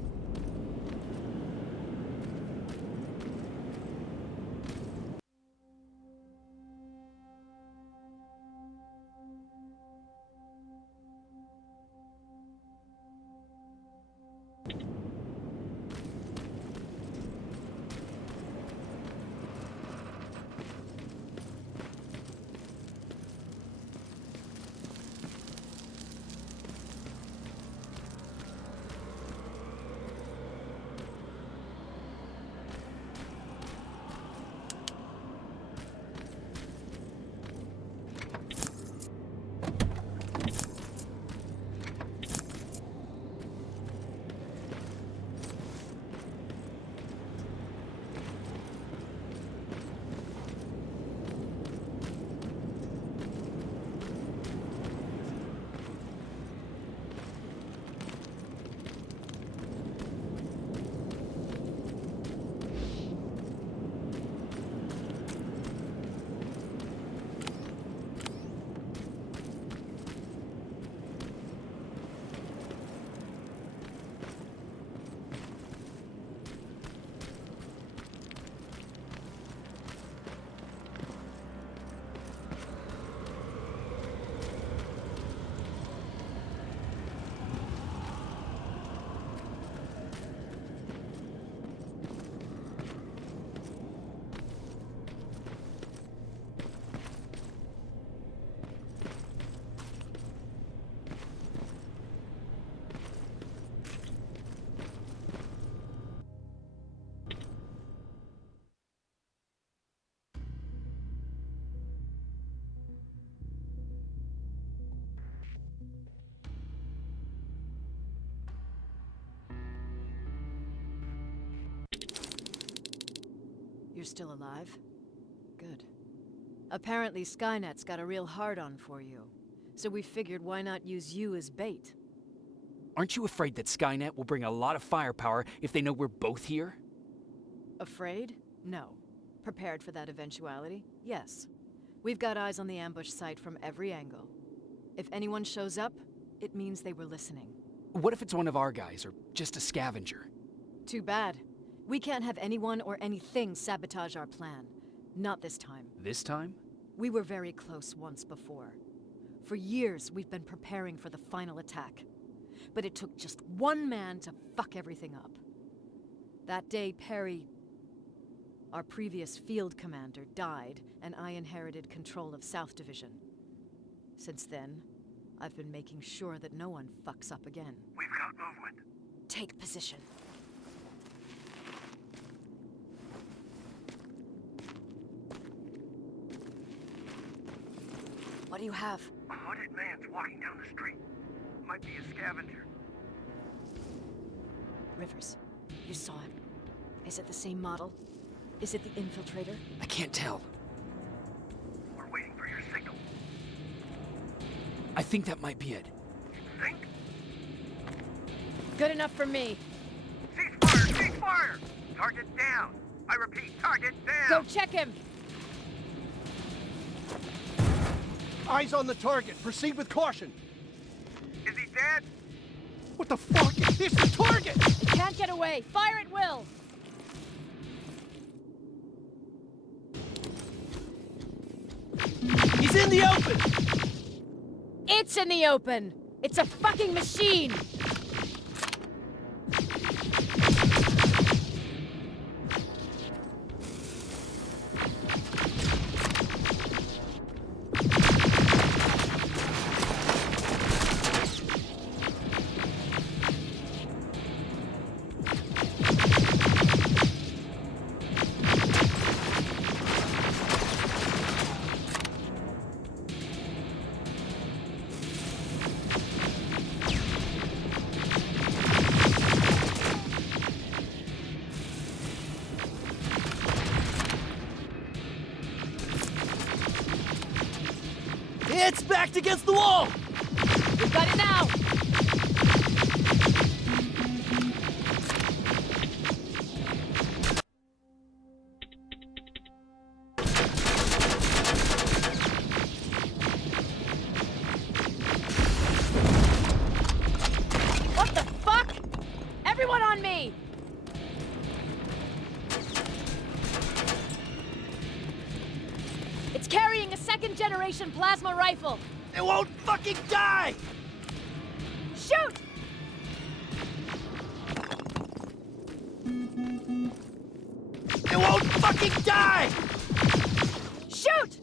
You're still alive? Good. Apparently Skynet's got a real hard-on for you. So we figured why not use you as bait? Aren't you afraid that Skynet will bring a lot of firepower if they know we're both here? Afraid? No. Prepared for that eventuality? Yes. We've got eyes on the ambush site from every angle. If anyone shows up, it means they were listening. What if it's one of our guys, or just a scavenger? Too bad. We can't have anyone or anything sabotage our plan. Not this time. This time? We were very close once before. For years, we've been preparing for the final attack. But it took just one man to fuck everything up. That day, Perry, our previous field commander, died, and I inherited control of South Division. Since then, I've been making sure that no one fucks up again. We've got movement. Take position. What do you have? A hooded man's walking down the street. Might be a scavenger. Rivers, you saw him. Is it the same model? Is it the infiltrator? I can't tell. We're waiting for your signal. I think that might be it. Think? Good enough for me. Cease fire! Cease fire! Target down! I repeat, target down! Go check him! Eyes on the target. Proceed with caution. Is he dead? What the fuck? It's the target! He can't get away. Fire at will! He's in the open! It's in the open! It's a fucking machine! It's backed against the wall! We've got it now! on me! It's carrying a second-generation plasma rifle! It won't fucking die! Shoot! It won't fucking die! Shoot!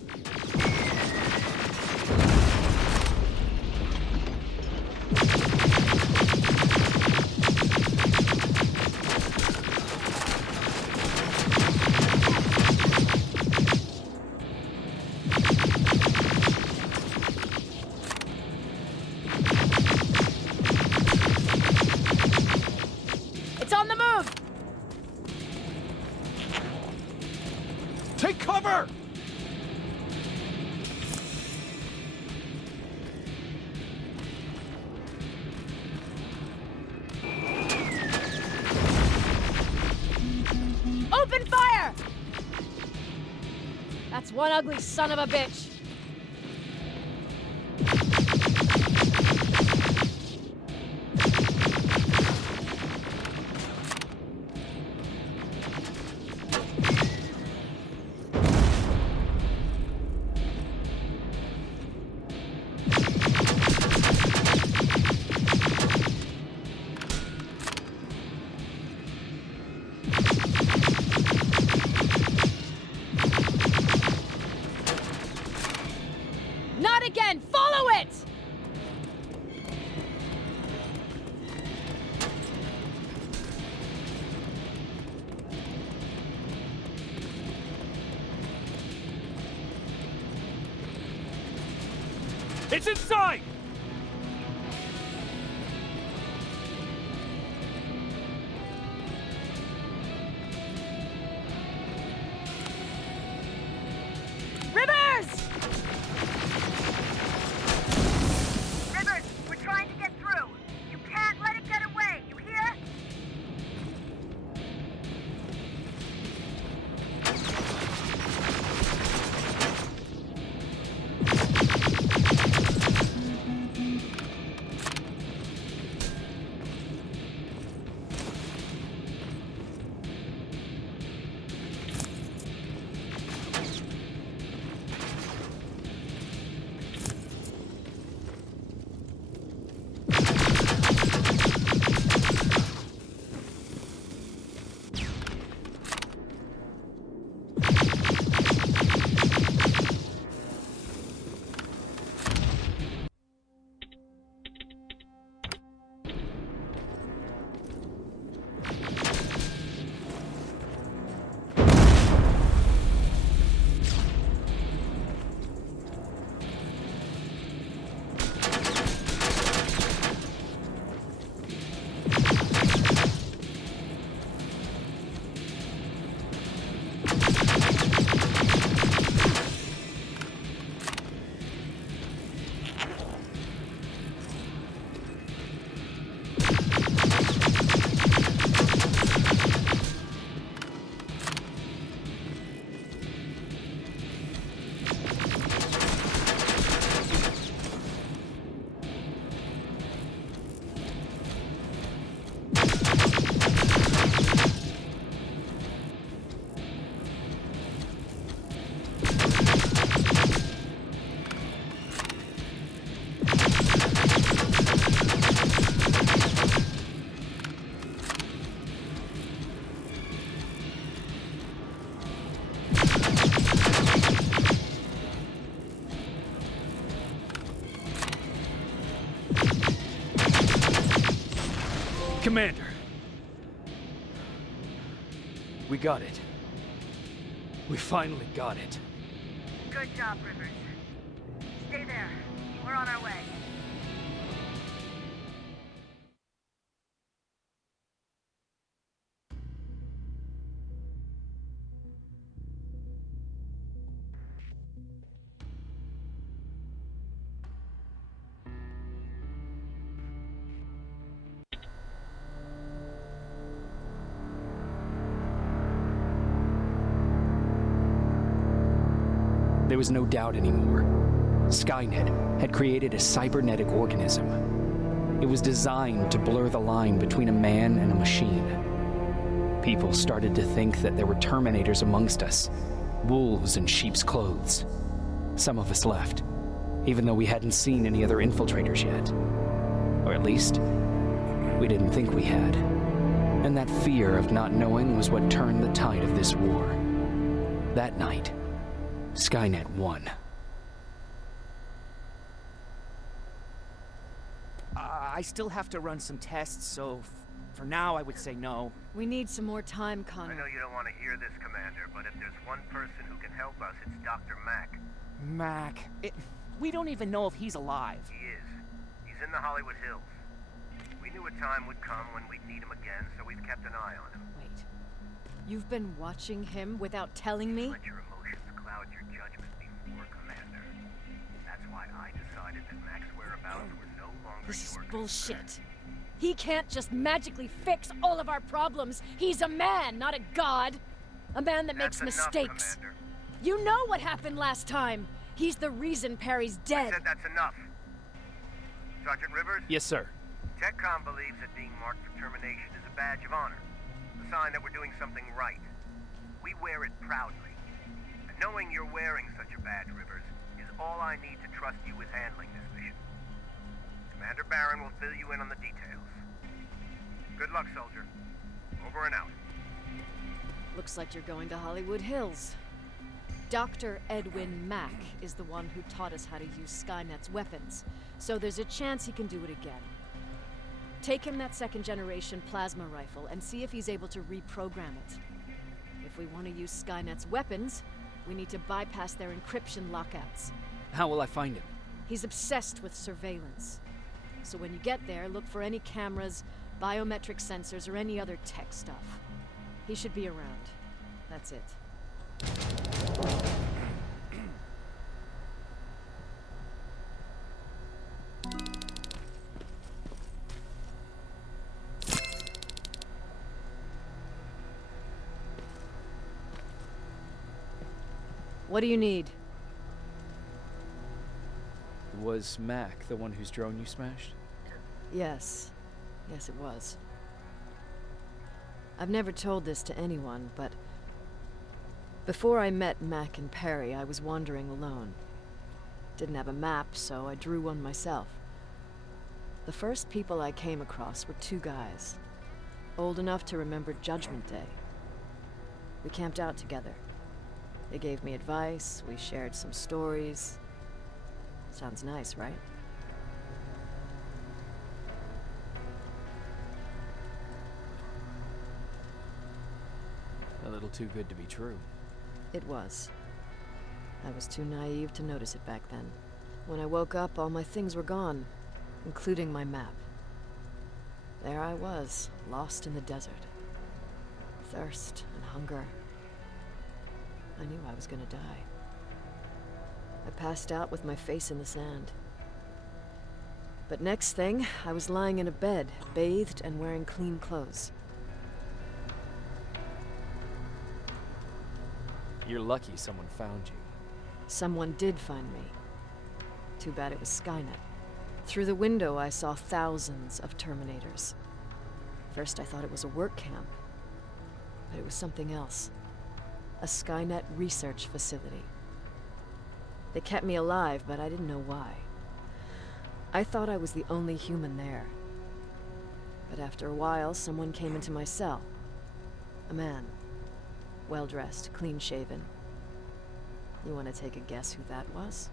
It's on the move! Take cover! Open fire! That's one ugly son of a bitch. Not again! Follow it! It's inside! Rivers! Rivers, we're trying to get through. You can't let it get away, you hear? Commander. We got it. We finally got it. Good job, Rivers. Stay there. We're on our way. There was no doubt anymore. Skynet had created a cybernetic organism. It was designed to blur the line between a man and a machine. People started to think that there were Terminators amongst us, wolves in sheep's clothes. Some of us left, even though we hadn't seen any other infiltrators yet. Or at least, we didn't think we had. And that fear of not knowing was what turned the tide of this war. That night, Skynet won. I still have to run some tests, so for now I would say no. We need some more time, Connor. I know you don't want to hear this, Commander, but if there's one person who can help us, it's Dr. Mack. Mac. We don't even know if he's alive. He is. He's in the Hollywood Hills. We knew a time would come when we'd need him again, so we've kept an eye on him. Wait. You've been watching him without telling me? Let your emotions cloud your judgment before, Commander. That's why I decided that Mack's whereabouts were no longer This is your bullshit. He can't just magically fix all of our problems. He's a man, not a god. A man that makes That's mistakes. Enough, Commander. You know what happened last time. He's the reason Perry's dead. I said that's enough. Sergeant Rivers? Yes, sir. TechCom believes that being marked for termination is a badge of honor. A sign that we're doing something right. We wear it proudly. And knowing you're wearing such a badge, Rivers, is all I need to trust you with handling this mission. Commander Barron will fill you in on the details. Good luck, soldier. Over and out. Looks like you're going to Hollywood Hills. Dr. Edwin Mack is the one who taught us how to use Skynet's weapons, so there's a chance he can do it again. Take him that second-generation plasma rifle and see if he's able to reprogram it. If we want to use Skynet's weapons, we need to bypass their encryption lockouts. How will I find him? He's obsessed with surveillance. So when you get there, look for any cameras, biometric sensors, or any other tech stuff. He should be around. That's it. What do you need? Was Mac the one whose drone you smashed? Yes. Yes, it was. I've never told this to anyone, but before I met Mac and Perry, I was wandering alone. Didn't have a map, so I drew one myself. The first people I came across were two guys, old enough to remember Judgment Day. We camped out together. They gave me advice, we shared some stories. Sounds nice, right? A little too good to be true. It was. I was too naive to notice it back then. When I woke up, all my things were gone, including my map. There I was, lost in the desert. Thirst and hunger. I knew I was gonna die. I passed out with my face in the sand. But next thing, I was lying in a bed, bathed and wearing clean clothes. You're lucky someone found you. Someone did find me. Too bad it was Skynet. Through the window, I saw thousands of Terminators. First, I thought it was a work camp, but it was something else. A Skynet research facility. They kept me alive, but I didn't know why. I thought I was the only human there. But after a while, someone came into my cell. A man. Well-dressed, clean-shaven. You want to take a guess who that was?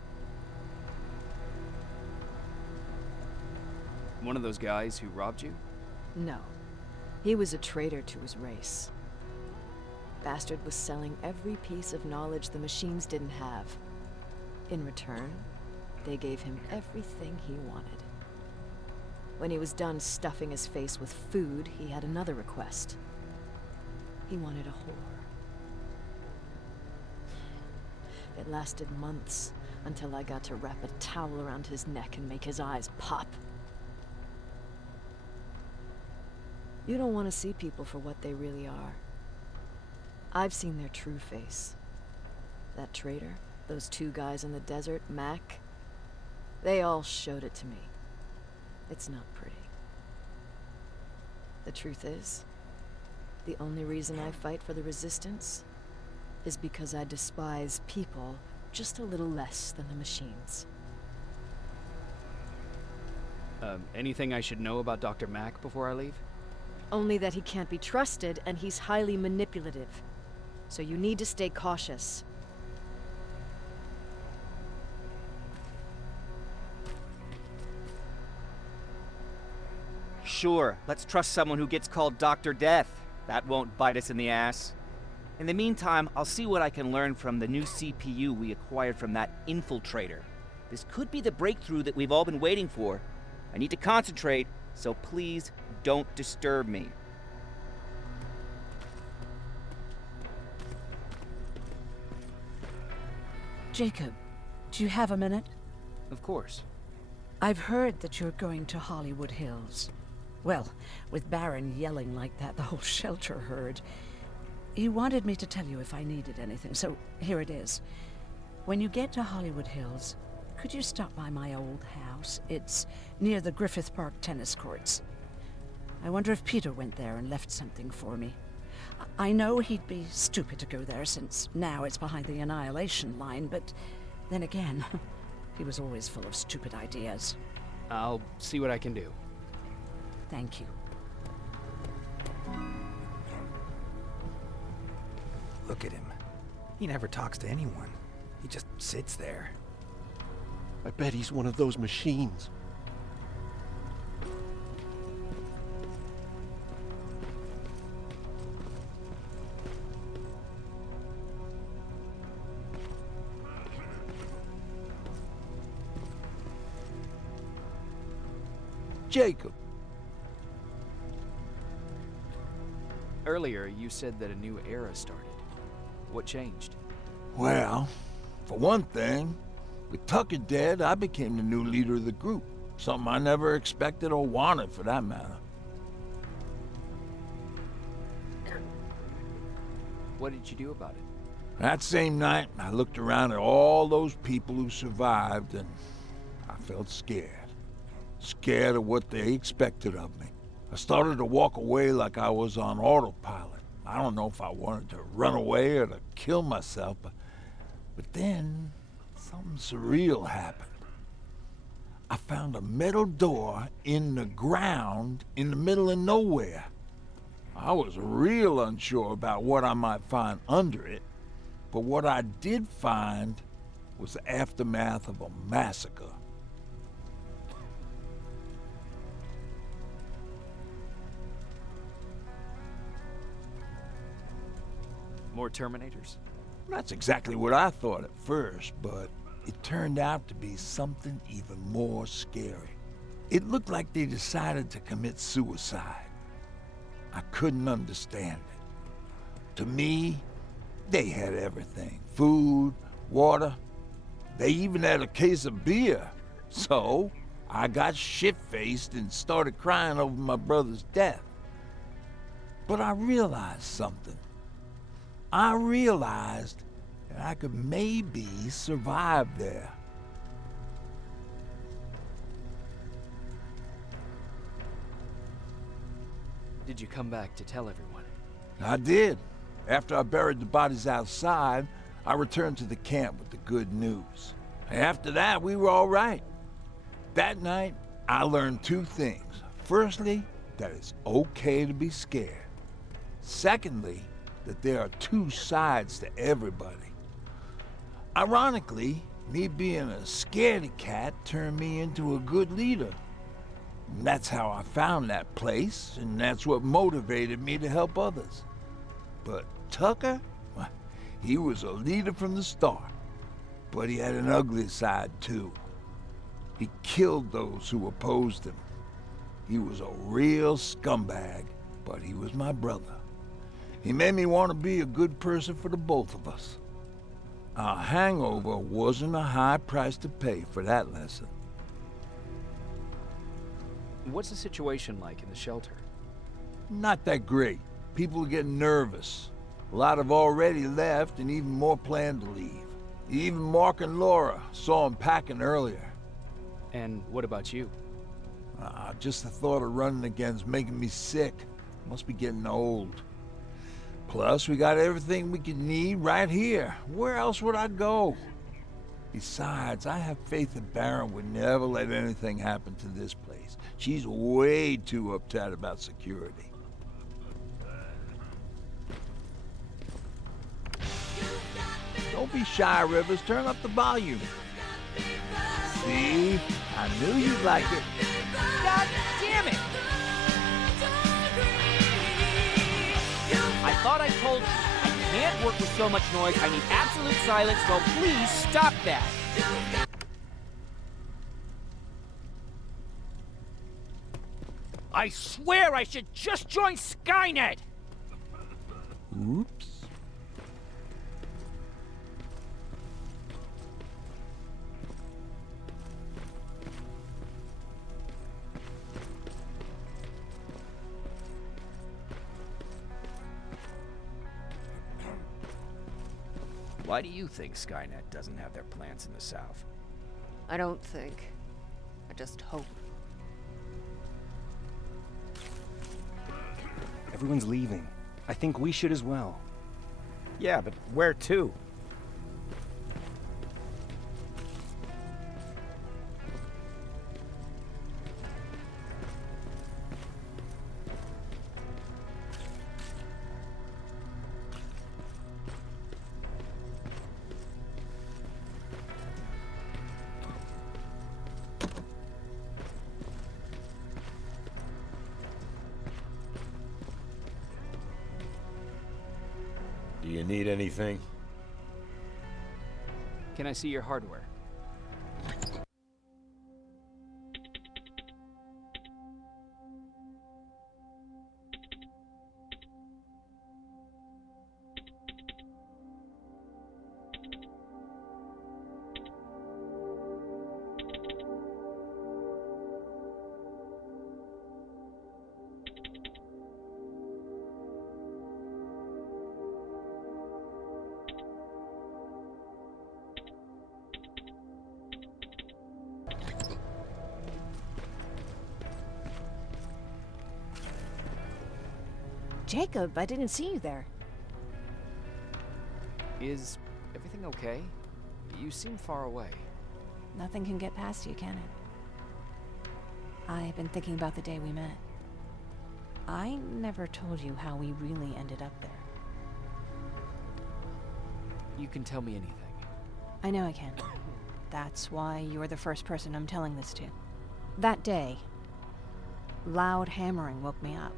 One of those guys who robbed you? No. He was a traitor to his race. Bastard was selling every piece of knowledge the machines didn't have. In return, they gave him everything he wanted. When he was done stuffing his face with food, he had another request. He wanted a whore. It lasted months, until I got to wrap a towel around his neck and make his eyes pop. You don't want to see people for what they really are. I've seen their true face. That traitor, those two guys in the desert, Mac, they all showed it to me. It's not pretty. The truth is, the only reason I fight for the Resistance is because I despise people just a little less than the machines. Anything I should know about Dr. Mack before I leave? Only that he can't be trusted and he's highly manipulative. So you need to stay cautious. Sure, let's trust someone who gets called Dr. Death. That won't bite us in the ass. In the meantime, I'll see what I can learn from the new CPU we acquired from that infiltrator. This could be the breakthrough that we've all been waiting for. I need to concentrate, so please don't disturb me. Jacob, do you have a minute? Of course. I've heard that you're going to Hollywood Hills. Well, with Baron yelling like that, the whole shelter heard. He wanted me to tell you if I needed anything, so here it is. When you get to Hollywood Hills, could you stop by my old house? It's near the Griffith Park tennis courts. I wonder if Peter went there and left something for me. I know he'd be stupid to go there since now it's behind the Annihilation line, but then again, he was always full of stupid ideas. I'll see what I can do. Thank you. Look at him. He never talks to anyone. He just sits there. I bet he's one of those machines. Jacob. Earlier, you said that a new era started. What changed? Well, for one thing, with Tucker dead, I became the new leader of the group. Something I never expected or wanted, for that matter. What did you do about it? That same night, I looked around at all those people who survived, and I felt scared. Scared of what they expected of me. I started to walk away like I was on autopilot. I don't know if I wanted to run away or to kill myself, but then something surreal happened. I found a metal door in the ground in the middle of nowhere. I was real unsure about what I might find under it, but what I did find was the aftermath of a massacre. More Terminators? That's exactly what I thought at first, but it turned out to be something even more scary. It looked like they decided to commit suicide. I couldn't understand it. To me, they had everything. Food, water. They even had a case of beer. So, I got shit-faced and started crying over my brother's death. But I realized something. I realized that I could maybe survive there. Did you come back to tell everyone? I did. After I buried the bodies outside, I returned to the camp with the good news. After that, we were all right. That night, I learned two things. Firstly, that it's okay to be scared. Secondly, that there are two sides to everybody. Ironically, me being a scaredy cat turned me into a good leader. And that's how I found that place, and that's what motivated me to help others. But Tucker, well, he was a leader from the start, but he had an ugly side too. He killed those who opposed him. He was a real scumbag, but he was my brother. He made me want to be a good person for the both of us. Our hangover wasn't a high price to pay for that lesson. What's the situation like in the shelter? Not that great. People are getting nervous. A lot have already left, and even more plan to leave. Even Mark and Laura saw him packing earlier. And what about you? Just the thought of running again's making me sick. Must be getting old. Plus, we got everything we could need right here. Where else would I go? Besides, I have faith that Baron would never let anything happen to this place. She's way too uptight about security. Don't be shy, Rivers. Turn up the volume. See? I knew you'd like it. God damn it! I thought I told you, I can't work with so much noise. I need absolute silence, so please stop that. I swear I should just join Skynet! Oops. Why do you think Skynet doesn't have their plants in the South? I don't think. I just hope. Everyone's leaving. I think we should as well. Yeah, but where to? Do you need anything? Can I see your hardware? Jacob, I didn't see you there. Is everything okay? You seem far away. Nothing can get past you, can it? I've been thinking about the day we met. I never told you how we really ended up there. You can tell me anything. I know I can. That's why you're the first person I'm telling this to. That day, loud hammering woke me up.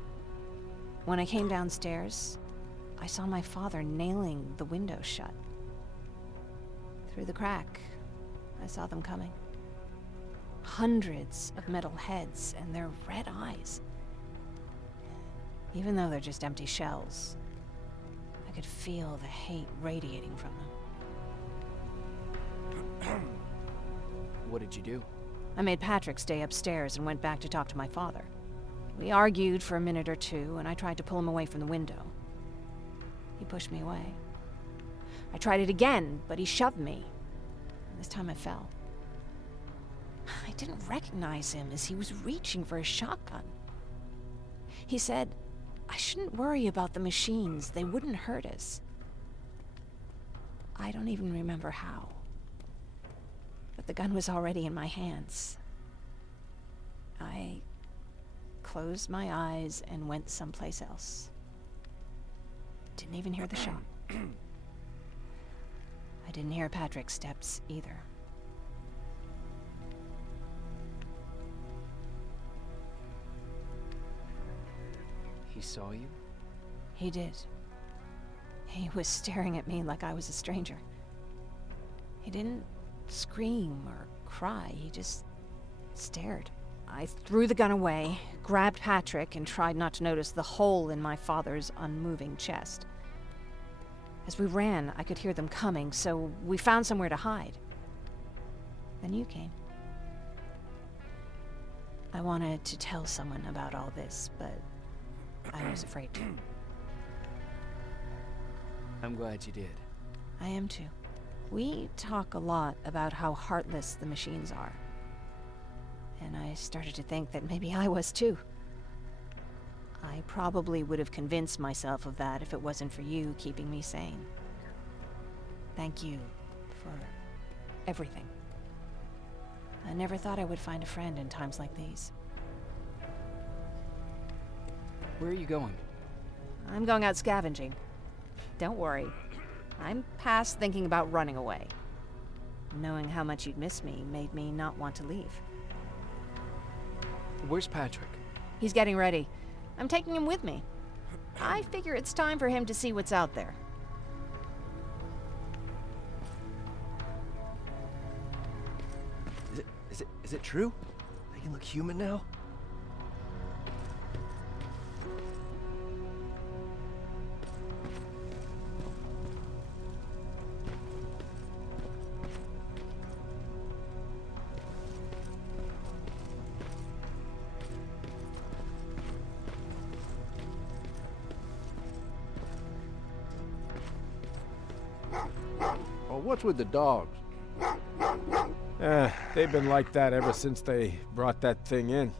When I came downstairs, I saw my father nailing the window shut. Through the crack, I saw them coming. Hundreds of metal heads and their red eyes. Even though they're just empty shells, I could feel the hate radiating from them. What did you do? I made Patrick stay upstairs and went back to talk to my father. We argued for a minute or two, and I tried to pull him away from the window. He pushed me away. I tried it again, but he shoved me. And this time I fell. I didn't recognize him as he was reaching for a shotgun. He said, I shouldn't worry about the machines. They wouldn't hurt us. I don't even remember how. But the gun was already in my hands. I closed my eyes and went someplace else. Didn't even hear the shot. I didn't hear Patrick's steps either. He saw you? He did. He was staring at me like I was a stranger. He didn't scream or cry, he just stared. I threw the gun away, grabbed Patrick, and tried not to notice the hole in my father's unmoving chest. As we ran, I could hear them coming, so we found somewhere to hide. Then you came. I wanted to tell someone about all this, but I was afraid to. I'm glad you did. I am too. We talk a lot about how heartless the machines are. And I started to think that maybe I was too. I probably would have convinced myself of that if it wasn't for you keeping me sane. Thank you for everything. I never thought I would find a friend in times like these. Where are you going? I'm going out scavenging. Don't worry. I'm past thinking about running away. Knowing how much you'd miss me made me not want to leave. Where's Patrick? He's getting ready. I'm taking him with me. I figure it's time for him to see what's out there. Is it true? I can look human now? Oh, what's with the dogs? They've been like that ever since they brought that thing in.